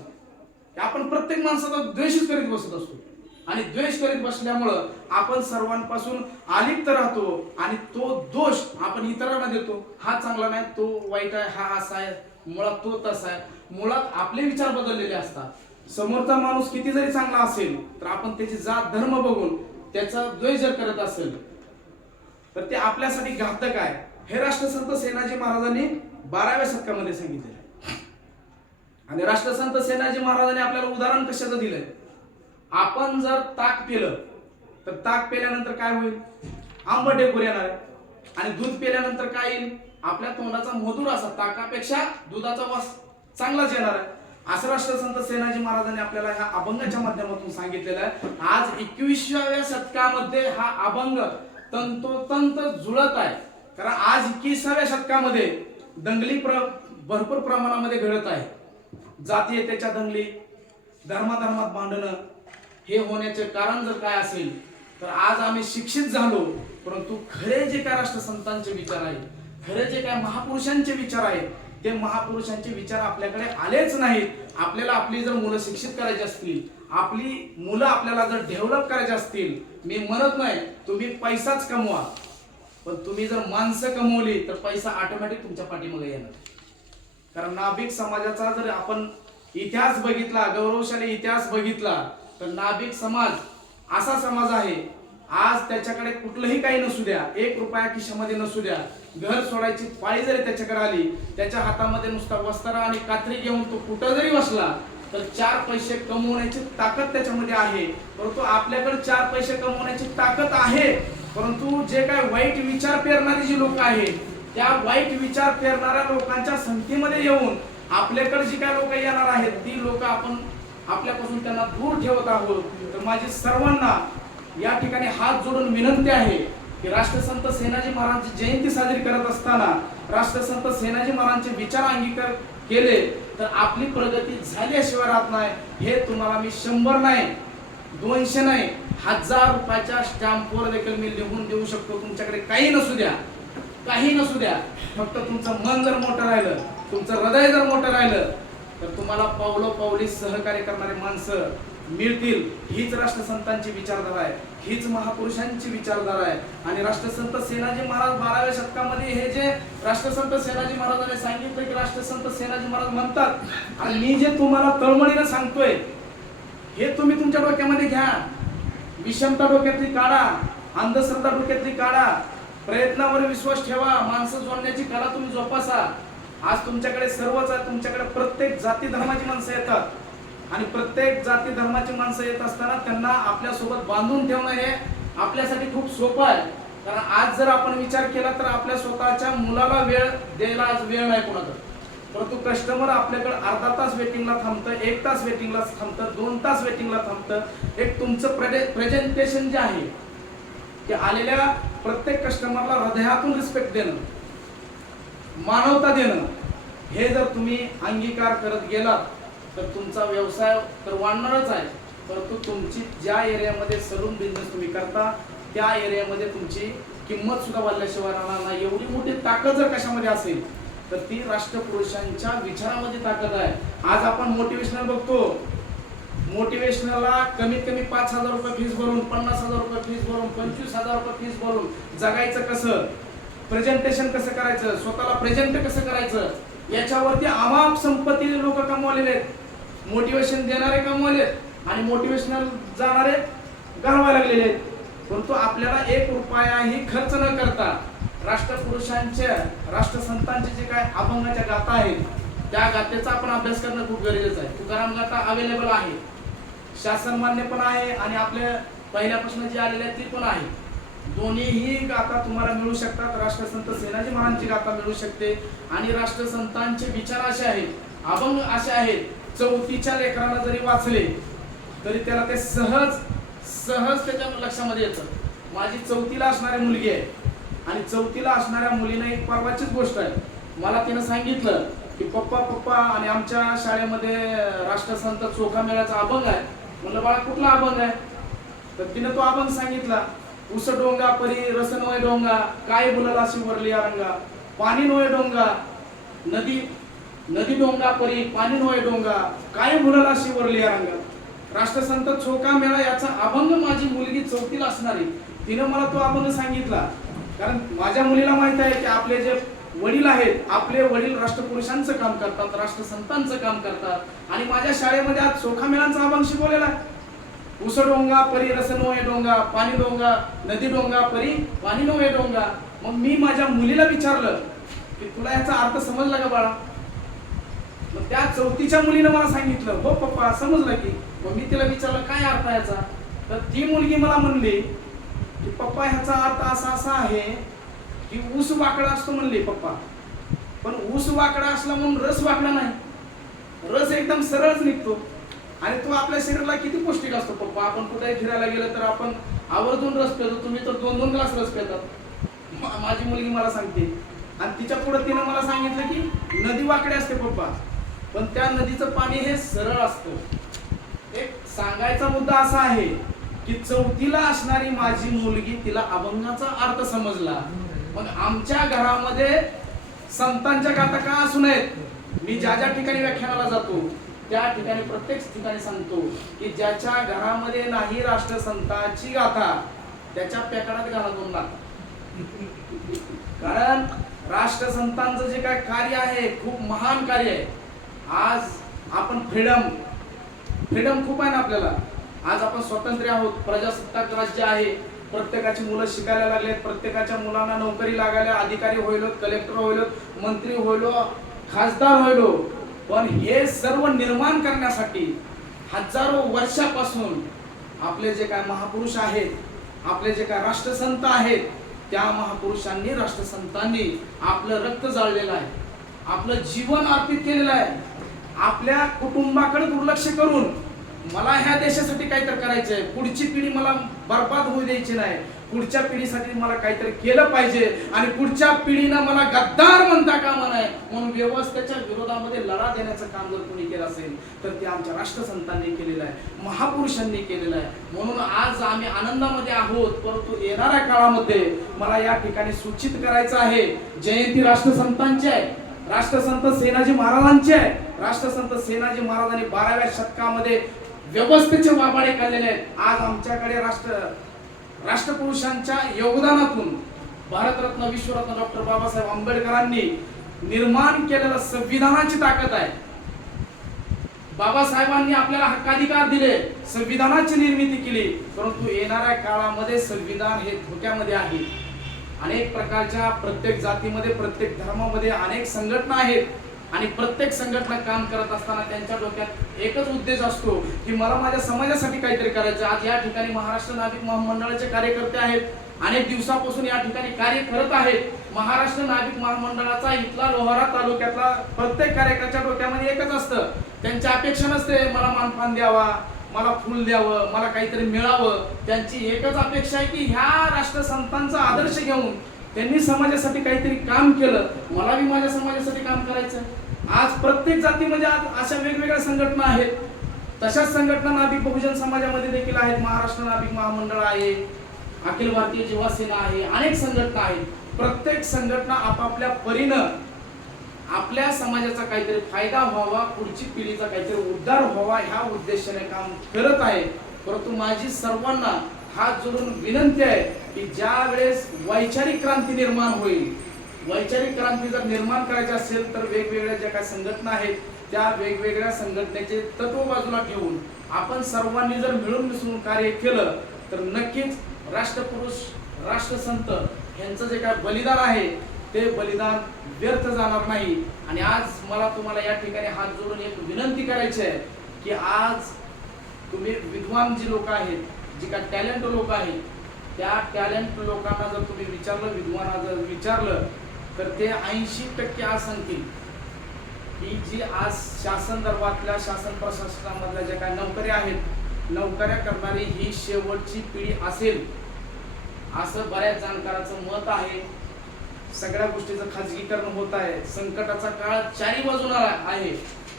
आपण प्रत्येक माणसाचा द्वेषच करीत बसत असतो आणि द्वेष करीत बसल्यामुळं आपण सर्वांपासून अलिप्त राहतो आणि तो दोष आपण इतरांना देतो. हा चांगला नाही, तो वाईट आहे, हा असा आहे, मुळात तो तसा आहे. मुळात आपले विचार बदललेले असतात. समोरचा माणूस किती जरी चांगला असेल तर आपण त्याची जात धर्म बघून त्याचा द्वेष जर करत असेल तर ते आपल्यासाठी घातक आहे. हे राष्ट्रसंत सेनाजी महाराजांनी 12व्या शतकामध्ये सांगितले. आणि राष्ट्रसंत सेनाजी महाराजांनी आपल्याला उदाहरण कशाचं दिलंय? आपण जर ताक पिलं तर ताक पिल्यानंतर काय होईल? आंबट ढेकूर येणार आहे. आणि दूध पिल्यानंतर काय येईल? आपल्या तोंडाचा मधुर असा ताकापेक्षा दुधाचा वास चांगलाच येणार आहे. असं राष्ट्रसंत सेनाजी महाराजांनी आपल्याला ह्या अभंगाच्या माध्यमातून सांगितलेलं आहे. आज 21व्या शतकामध्ये हा अभंग तंतोतंत जुळत आहे. कारण आज 21व्या शतकामध्ये दंगली भरपूर प्रमाणामध्ये घडत आहे. जातीयतेच्या दंगली, धर्माधर्मात भांडणं, हे होण्याचे कारण जर काय असेल तर आज आम्ही शिक्षित झालो, परंतु खरे जे काय राष्ट्रसंतांचे विचार आहेत, खरे जे काय महापुरुषांचे विचार आहेत, ते महापुरुषांचे विचार आपल्याकडे आलेच नाहीत. आपल्याला आपली जर मुलं शिक्षित करायची असतील, आपली मुलं आपल्याला जर डेव्हलप करायची असतील, मी म्हणत नाही तुम्ही पैसाच कमवा, पण तुम्ही जर माणसं कमवली तर पैसा ऑटोमॅटिक तुमच्या पाठीमागे येणार. कारण नाभिक समाजाचा जर आपण इतिहास बघितला, गौरवशाली इतिहास बघितला, तर नाभिक समाज असा समाज आहे, आज त्याच्याकडे कुठलंही काही नसू द्या, 1 रुपया खिशामध्ये नसू द्या, घर सोडायची पाळी जरी त्याच्याकडे आली, त्याच्या हातामध्ये नुसता वस्त्र आणि कात्री घेऊन तो कुठं जरी बसला तर 4 पैसे कमवण्याची ताकद त्याच्यामध्ये आहे. परंतु आपल्याकडे 4 पैसे कमवण्याची ताकद आहे, परंतु जे काय वाईट विचार पेरणारी जी लोक आहेत, त्या वाईट विचार पेरणाऱ्या लोकांच्या संगतीमध्ये येऊन आपल्याकडे जी काय लोक येणार आहेत, ती लोक आपण आपल्यापासून त्यांना दूर ठेवत आहोत. तर माझी सर्वांना या ठिकाणी हात जोडून विनंती आहे की राष्ट्रसंत सेनाजी महाराजांची जयंती साजरी करत असताना राष्ट्रसंत सेनाजी महाराजांचे विचार अंगीकार केले तर आपली प्रगती झाल्याशिवाय राहत नाही. हे तुम्हाला मी 100 नाही, 200 नाही, 1000 रुपयाच्या स्टॅम्पवर देखील मी लिहून देऊ शकतो. तुमच्याकडे काही नसू द्या, काही नसू द्या, फक्त तुमचं मन जर मोठं राहिलं, तुमचं हृदय जर मोठं राहिलं तर तुम्हाला पावलोपावली सहकार्य करणारे माणसं मिळतील. हीच राष्ट्रसंतांची विचारधारा आहे, हीच महापुरुषांची विचारधारा आहे. आणि राष्ट्रसंत सेनाजी महाराज 12व्या शतकामध्ये हे जे राष्ट्रसंत सेनाजी महाराजांनी सांगितलं की राष्ट्रसंत सेनाजी महाराज म्हणतात, आणि मी जे तुम्हाला तळमळीनं सांगतोय हे तुम्ही तुमच्या डोक्यामध्ये घ्या. विषमता डोक्यातली काढा, अंधश्रद्धा डोक्यातली काढा, प्रयत्नावर विश्वास ठेवा, माणसं जोडण्याची कला तुम्ही जोपासा. आज तुमच्याकडे सर्वच आहे, तुमच्याकडे प्रत्येक जाती धर्माची माणसं येतात आणि प्रत्येक जाती धर्माची माणसं येत असताना त्यांना आपल्यासोबत बांधून ठेवणं हे आपल्यासाठी खूप सोपं आहे. कारण आज जर आपण विचार केला तर आपल्या स्वतःच्या मुलाला वेळ द्यायला आज वेळ नाही कोणाकडे, परंतु कस्टमर आपल्याकडे अर्धा तास वेटिंगला थांबतं, 1 तास वेटिंगला थांबतं, 2 तास वेटिंगला थांबतं. एक तुमचं प्रेझेंटेशन जे आहे की आलेल्या प्रत्येक कस्टमरला हृदयातून रिस्पेक्ट देणं, मानवता देणं, हे जर तुम्ही अंगीकार करत गेलात तर तुमचा व्यवसाय तर वाढणारच आहे, परंतु तुमची ज्या एरियामध्ये सलून बिझनेस तुम्ही करता त्या एरियामध्ये तुमची किंमत सुद्धा वाढल्याशिवाय राहणार नाही. एवढी मोठी ताकद जर कशामध्ये असेल तर ती राष्ट्रपुरुषांच्या विचारामध्ये ताकद आहे. आज आपण मोटिवेशनल बघतो, मोटिवेशनलला कमीत कमी 5,000 रुपये फीस भरून, 50,000 रुपये फीस भरून, 25,000 रुपये फीस भरून जगायचं कसं, प्रेझेंटेशन कसं करायचं, स्वतःला प्रेझेंट कसं करायचं, याच्यावरती अमाप संपत्ती लोक कमवलेले आहेत. मोटिवेशन देणारे कमवलेत आणि मोटिवेशनल जाणारे घालवायला लागलेले आहेत. परंतु आपल्याला 1 रुपयाही खर्च न करता राष्ट्रपुरुषांच्या, राष्ट्रसंतांचे जे काय अभंगाच्या गाथा आहेत त्या गाथेचा आपण अभ्यास करणं खूप गरजेचं आहे. तुकाराम गाथा अवेलेबल आहे, शासनमान्य पण आहे आणि आपल्या पहिल्यापासून जी आलेली आहे ती पण आहे. दोन्हीही गाथा तुम्हाला मिळू शकतात. राष्ट्रसंत सेनाजी महाराजांची गाथा मिळू शकते आणि राष्ट्रसंतांचे विचार असे आहेत, अभंग असे आहेत, 4थीच्या लेकराला जरी वाचले तरी त्याला ते सहज त्याच्या लक्षामध्ये येतं. माझी 4थीला असणारी मुलगी आहे आणि 4थीला असणाऱ्या मुलीने एक परवाचीच गोष्ट आहे, मला तिनं सांगितलं की पप्पा आणि आमच्या शाळेमध्ये राष्ट्रसंत चोखामेळ्याचा अभंग आहे म्हणलं बाळा कुठला अभंग आहे? तर तिनं तो अभंग सांगितला, उस डोंगा परी रस नोय डोंगा, काय बोलला शिवरली रंगा, पाणी नोय डोंगा, नदी नदी डोंगा परी पाणी नोय डोंगा, काय बोलला शिवरली रंगा. राष्ट्रसंत चोका मेळा याचा अभंग माझी मुलगी 4थीला असणारी तिनं मला तो अभंग सांगितला. कारण माझ्या मुलीला माहित आहे की आपले जे वडील आहेत, आपले वडील राष्ट्रपुरुषांचं काम करतात, राष्ट्रसंतांचं काम करतात. आणि माझ्या शाळेमध्ये आज चोखा मेळांचा अभंग शिकवलेला आहे. उस डोंगा परी रस नोय डोंगा, पाणी डोंगा नदी डोंगा परी पाणी नोय डोंगा. मग मी माझ्या मुलीला विचारलं की तुला याचा अर्थ समजला का बाळा? मग त्या 4थीच्या मुलीनं मला सांगितलं, हो पप्पा समजलं की. मग मी तिला विचारलं काय अर्थ याचा? तर ती मुलगी मला म्हणली की पप्पा ह्याचा अर्थ असा असा आहे की ऊस वाकडा असतो म्हणले पप्पा, पण ऊस वाकडा असला म्हणून रस वाकडा नाही, रस एकदम सरळच निघतो. आणि तो आपल्या शरीराला किती पौष्टिक असतो पप्पा. आपण कुठेही फिरायला गेलं तर आपण आवर्जून रस पितो, तुम्ही तर 2-2 ग्लास रस पितात. माझी मुलगी मला सांगते. आणि तिच्या पुढे तिनं मला सांगितलं की नदी वाकडे असते पप्पा, पण त्या नदीचं पाणी हे सरळ असतं. एक सांगायचा मुद्दा असा आहे की 4थीला असणारी माझी मुलगी, तिला अभंगाचा अर्थ समजला. मग आमच्या घरामध्ये संतांच्या गाथा का असू नयेत? मी ज्या ज्या ठिकाणी व्याख्यानाला जातो त्या ठिकाणी प्रत्येक ठिकाणी सांगतो की ज्याच्या घरामध्ये नाही राष्ट्रसंतांची गाथा त्याच्या पेकडात घाला 2 लाख. कारण राष्ट्रसंतांचं जे काय कार्य आहे खूप महान कार्य आहे. आज आपण फ्रीडम खूप आहे ना आपल्याला. आज आपण स्वतंत्र आहोत, प्रजासत्ताक राज्य आहे, प्रत्येकाची मुलं शिकायला लागलेत, प्रत्येकाच्या मुलांना नोकरी लागायला, अधिकारी होईल, कलेक्टर होईल, मंत्री होईल, खासदार होईल. पण हे सर्व निर्माण करण्यासाठी हजारो वर्षापासून आपले जे काय महापुरुष आहेत, आपले जे काय राष्ट्रसंत आहेत, त्या महापुरुषांनी राष्ट्रसंतांनी आपलं रक्त जाळलेलं आहे, आपलं जीवन अर्पित केलेलं आहे. आपल्या कुटुंबाकडे दुर्लक्ष करून मला ह्या देशासाठी काहीतरी करायचंय, पुढची पिढी मला बर्बाद होऊ द्यायची नाही, पुढच्या पिढीसाठी मला काहीतरी केलं पाहिजे आणि पुढच्या पिढीनं मला गद्दार म्हणता कामा नये म्हणून व्यवस्थेच्या विरोधामध्ये लढा देण्याचं काम जर कोणी केलं असेल तर ते आमच्या राष्ट्रसंतांनी केलेलं आहे, महापुरुषांनी केलेलं आहे. म्हणून आज आम्ही आनंदामध्ये आहोत. परंतु येणाऱ्या काळामध्ये मला या ठिकाणी सूचित करायचं आहे, जयंती राष्ट्रसंतांची आहे, राष्ट्रसंत सेनाजी महाराजांचे आहे. राष्ट्रसंत सेनाजी महाराजांनी 12व्या शतकामध्ये व्यवस्थेचे वाबाडे काढलेले आहेत. आज आमच्याकडे राष्ट्रपुरुषांच्या योगदानातून भारतरत्न विश्वरत्न डॉक्टर बाबासाहेब आंबेडकरांनी निर्माण केलेलं संविधानाची ताकद आहे. बाबासाहेबांनी आपल्याला हक्काधिकार दिले, संविधानाची निर्मिती केली. परंतु येणाऱ्या काळामध्ये संविधान हे धोक्यामध्ये आहे. अनेक प्रकारच्या प्रत्येक जातीमध्ये, प्रत्येक धर्मामध्ये अनेक संघटना आहेत आणि प्रत्येक संघटना काम करत असताना त्यांच्या डोक्यात एकच उद्देश असतो की मला माझ्या समाजासाठी काहीतरी करायचं. आज या ठिकाणी महाराष्ट्र नाविक महामंडळाचे कार्यकर्ते आहेत, अनेक दिवसापासून या ठिकाणी कार्य करत आहेत. महाराष्ट्र नाविक महामंडळाचा इथला लोहारा तालुक्यातला प्रत्येक कार्यकर्त्याच्या डोक्यामध्ये एकच असतं, त्यांची अपेक्षा नसते मला मानपान द्यावा, मला फुल द्यावं, मला काहीतरी मिळावं. त्यांची एकच अपेक्षा आहे की ह्या राष्ट्रसंतांचा आदर्श घेऊन त्यांनी समाजासाठी काहीतरी काम केलं, मला बी माझ्या समाजासाठी काम करायचं. आज प्रत्येक जातीमध्ये अशा वेगवेगळ्या संघटना आहेत. तशाच संघटना नाभिक बहुजन समाजामध्ये देखील आहेत. महाराष्ट्र नाभिक महामंडळ आहे, अखिल भारतीय युवा सेना आहे, अनेक संघटना आहेत. प्रत्येक संघटना आपापल्या परीनं आपल्या समाजाचा काहीतरी फायदा व्हावा, पुढची पिढीचा काहीतरी उद्धार व्हावा ह्या उद्देशाने काम करत आहे. परंतु माझी सर्वांना हात जोडून विनंती आहे की ज्या वेळेस वैचारिक क्रांती निर्माण होईल, वैचारिक क्रांती जर निर्माण करायची असेल तर वेगवेगळ्या ज्या काही संघटना आहेत त्या वेगवेगळ्या संघटनेचे तत्व बाजूला ठेवून आपण सर्वांनी जर मिळून मिसळून कार्य केलं तर नक्कीच राष्ट्रपुरुष, राष्ट्रसंत यांचं जे काय बलिदान आहे ते बलिदान व्यर्थ जाणार नाही. आणि आज मला तुम्हाला या ठिकाणी हात जोडून एक विनंती करायची आहे की आज तुम्ही विद्वान जी लोक आहेत, जी काय टॅलेंट लोक आहेत, त्या टॅलेंट लोकांना जर तुम्ही विचारलं, विद्वानांना जर विचारलं तर ते 80% आज सांगतील की जी आज शासन दरबारातल्या, शासन प्रशासनामधल्या ज्या काही नोकऱ्या आहेत, नोकऱ्या करणारी ही शेवटची पिढी असेल असं बऱ्याच जाणकारांचं मत आहे. सगळ्या गोष्टीचं खाजगीकरण होत आहे, संकटाचा काळ चारी बाजूला आहे.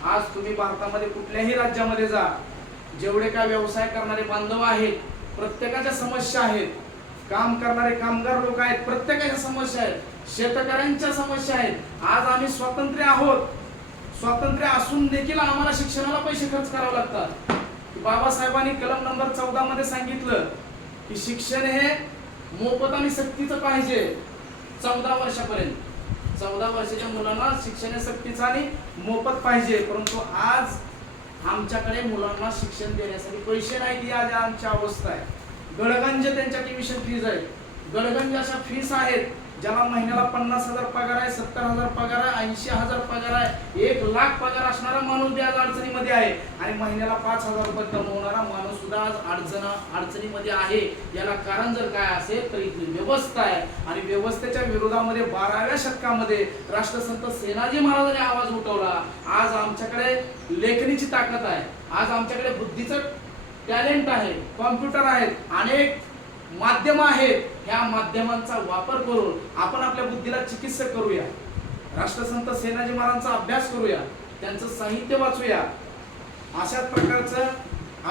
आज तुम्ही भारतामध्ये कुठल्याही राज्यामध्ये जा, जेवढे काय व्यवसाय करणारे बांधव आहेत प्रत्येकाच्या समस्या आहेत, काम करणारे कामगार लोक आहेत प्रत्येकाच्या समस्या आहेत, शेतकऱ्यांच्या समस्या आहेत. आज आम्ही स्वातंत्र्य आहोत, स्वातंत्र्य असून देखील आम्हाला शिक्षणाला पैसे खर्च करावे लागतात. बाबासाहेबांनी कलम नंबर 14 मध्ये सांगितलं की शिक्षण हे मोफत आणि सक्तीचं पाहिजे 14 वर्षापर्यंत. 14 वर्षाच्या मुलांना शिक्षण हे सक्तीचं आणि मोफत पाहिजे. परंतु आज आमच्याकडे मुलांना शिक्षण देण्यासाठी पैसे नाही. ती आज आमची अवस्था आहे. गडगंज त्यांच्या ट्युशन फीज आहे. गडगंज अशा फीस आहेत ज्याला महिन्याला 50,000 पगार आहे, 70,000 पगार आहे, 80,000 पगार आहे, 1,00,000 पगार असणारा माणूस बी आज अडचणीमध्ये आहे. आणि महिन्याला 5,000 रुपये कमवणारा माणूस सुद्धा आज अडचणीमध्ये आहे. याला कारण जर काय असेल तर इथली व्यवस्था आहे. आणि व्यवस्थेच्या विरोधामध्ये 12व्या शतकामध्ये राष्ट्रसंत सेनाजी महाराजांनी आवाज उठवला. आज आमच्याकडे लेखणीची ताकद आहे, आज आमच्याकडे बुद्धीचं टॅलेंट आहे, कॉम्प्युटर आहेत, अनेक माध्यम आहेत. ह्या माध्यमांचा वापर करून आपण आपल्या बुद्धीला चिकित्सक करूया. राष्ट्रसंत सेनाजी महाराजांचा अभ्यास करूया, त्यांचं साहित्य वाचूया. अशाच प्रकारचा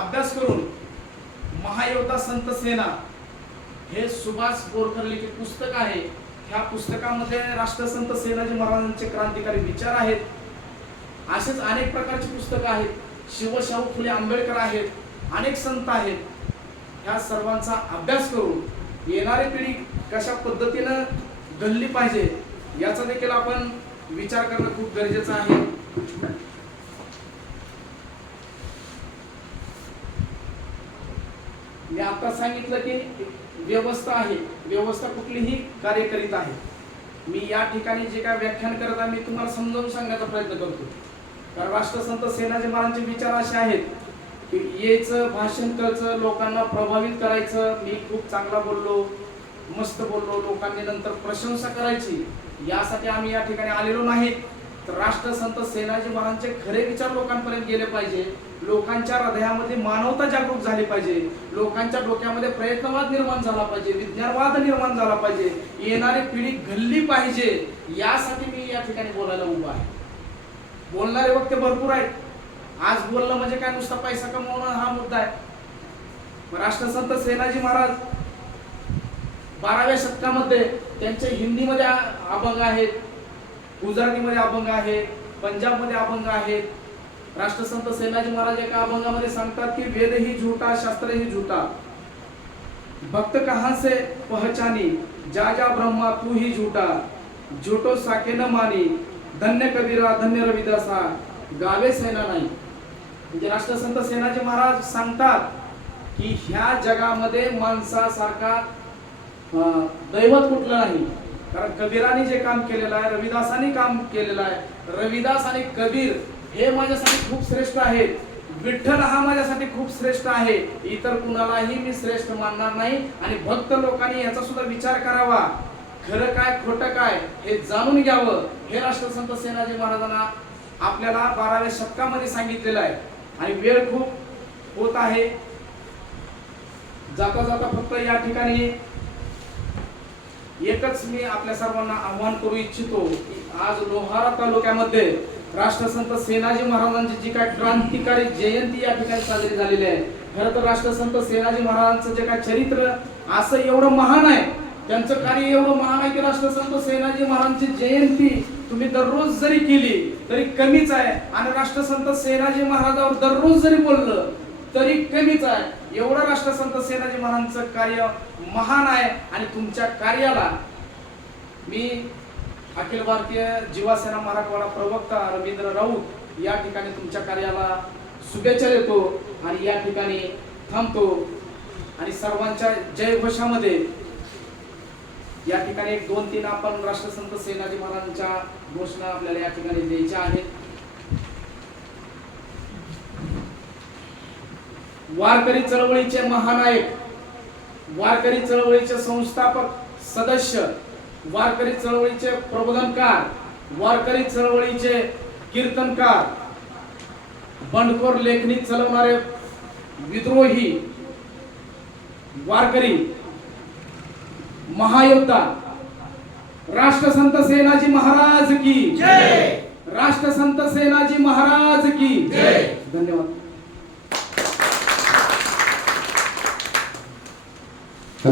अभ्यास करून महायोद्धा संत सेना हे सुभाष बोरकर लिखित पुस्तक आहे. ह्या पुस्तकामध्ये राष्ट्रसंत सेनाजी महाराजांचे क्रांतिकारी विचार आहेत. असेच अनेक प्रकारची पुस्तकं आहेत. शिवशाहू फुले आंबेडकर आहेत, अनेक संत आहेत. ह्या सर्वांचा अभ्यास करून येणारी पिढी कशा पद्धतीनं घडली पाहिजे याचा देखील आपण विचार करणं खूप गरजेचं आहे. मी आता सांगितलं की व्यवस्था आहे, व्यवस्था कुठलीही कार्य करीत आहे. मी या ठिकाणी जे काय व्याख्यान करत आहे मी तुम्हाला समजावून सांगण्याचा प्रयत्न करतो. कारण राष्ट्रसंत सेनाजी महाराजांचे विचार असे आहेत की यायचं भाषण करायचं, लोकांना प्रभावित करायचं. मी खूप चांगला बोललो, मस्त बोललो, लोकांनी नंतर प्रशंसा करायची. यासाठी आम्ही या ठिकाणी आलेलो नाहीत. तर राष्ट्रसंत सेनाजी महाराजांचे खरे विचार लोकांपर्यंत गेले पाहिजे. लोकांच्या हृदयामध्ये मानवता जागृत झाली पाहिजे. लोकांच्या डोक्यामध्ये प्रयत्नवाद निर्माण झाला पाहिजे, विज्ञानवाद निर्माण झाला पाहिजे, येणारी पिढी घडली पाहिजे. यासाठी मी या ठिकाणी बोलायला उभा आहे. बोलणारे वक्ते भरपूर आहेत. आज बोलणं म्हणजे काय नुसता पैसा कमवणं हा मुद्दा आहे. राष्ट्रसंत सेनाजी महाराज 12व्या शतकामध्ये त्यांचे हिंदीमध्ये अभंग आहेत, गुजरातीमध्ये अभंग आहेत, पंजाबमध्ये अभंग आहेत. राष्ट्रसंत सेनाजी महाराज एका अभंगामध्ये सांगतात की वेद ही झूठा, शास्त्र ही झूठा, भक्त कहां से पहचानी, जा जा ब्रह्मा तू ही झूठा, झूठो साके न मानी, धन्य कबीरा धन्य रविदासा, गावे सेना नाही. म्हणजे राष्ट्रसंत सेनाजी महाराज सांगतात की ह्या जगामध्ये माणसासारखा दैवत कुठलं नाही. कारण कबीराने जे काम केलेलं आहे, रविदासाने काम केलेलं आहे. रविदास आणि कबीर हे माझ्यासाठी खूप श्रेष्ठ आहेत. विठ्ठल हा माझ्यासाठी खूप श्रेष्ठ आहे. इतर कुणालाही मी श्रेष्ठ मानणार नाही. आणि भक्त लोकांनी याचा सुद्धा विचार करावा. खरं काय खोटं काय हे जाणून घ्यावं. हे राष्ट्रसंत सेनाजी महाराजांना आपल्याला 12व्या शतकामध्ये सांगितलेलं आहे. आणि वेळ खूप होत आहे. जाता जाता फक्त या ठिकाणी एकच मी आपल्या सर्वांना आव्हान करू इच्छितो की आज लोहारा तालुक्यामध्ये राष्ट्रसंत सेनाजी महाराजांची जी काय क्रांतिकारी जयंती या ठिकाणी साजरी झालेली आहे. खरं तर राष्ट्रसंत सेनाजी महाराजांचं जे काय चरित्र असं एवढं महान आहे, त्यांचं कार्य एवढं महान आहे की राष्ट्रसंत सेनाजी महाराजांची जयंती तुम्ही दररोज जरी केली तरी कमीच आहे. आणि राष्ट्रसंत सेनाजी महाराजांवर दररोज जरी बोललं तरी कमीच आहे. एवढं राष्ट्रसंत सेनाजी महाराजांचं कार्य महान आहे. आणि तुमच्या कार्याला मी अखिल भारतीय जीवासेना मराठवाडा प्रवक्ता रवींद्र राऊत या ठिकाणी तुमच्या कार्याला शुभेच्छा देतो. आणि या ठिकाणी थांबतो. आणि सर्वांच्या जयघोषामध्ये या ठिकाणी 1, 2, 3 आपण राष्ट्रसंत सेनाजी महाराजांच्या घोषणा आपल्याला या ठिकाणी द्यायच्या आहेत. वारकरी चळवळीचे महानायक, वारकरी चळवळीचे संस्थापक सदस्य, वारकरी चळवळीचे प्रबोधनकार, वारकरी चळवळीचे कीर्तनकार, बंडखोर लेखणी चालवणारे विद्रोही वारकरी महायोद्धा राष्ट्रसंत सेनाजी महाराज की जय, राष्ट्रसंत सेनाजी महाराज की जय. धन्यवाद.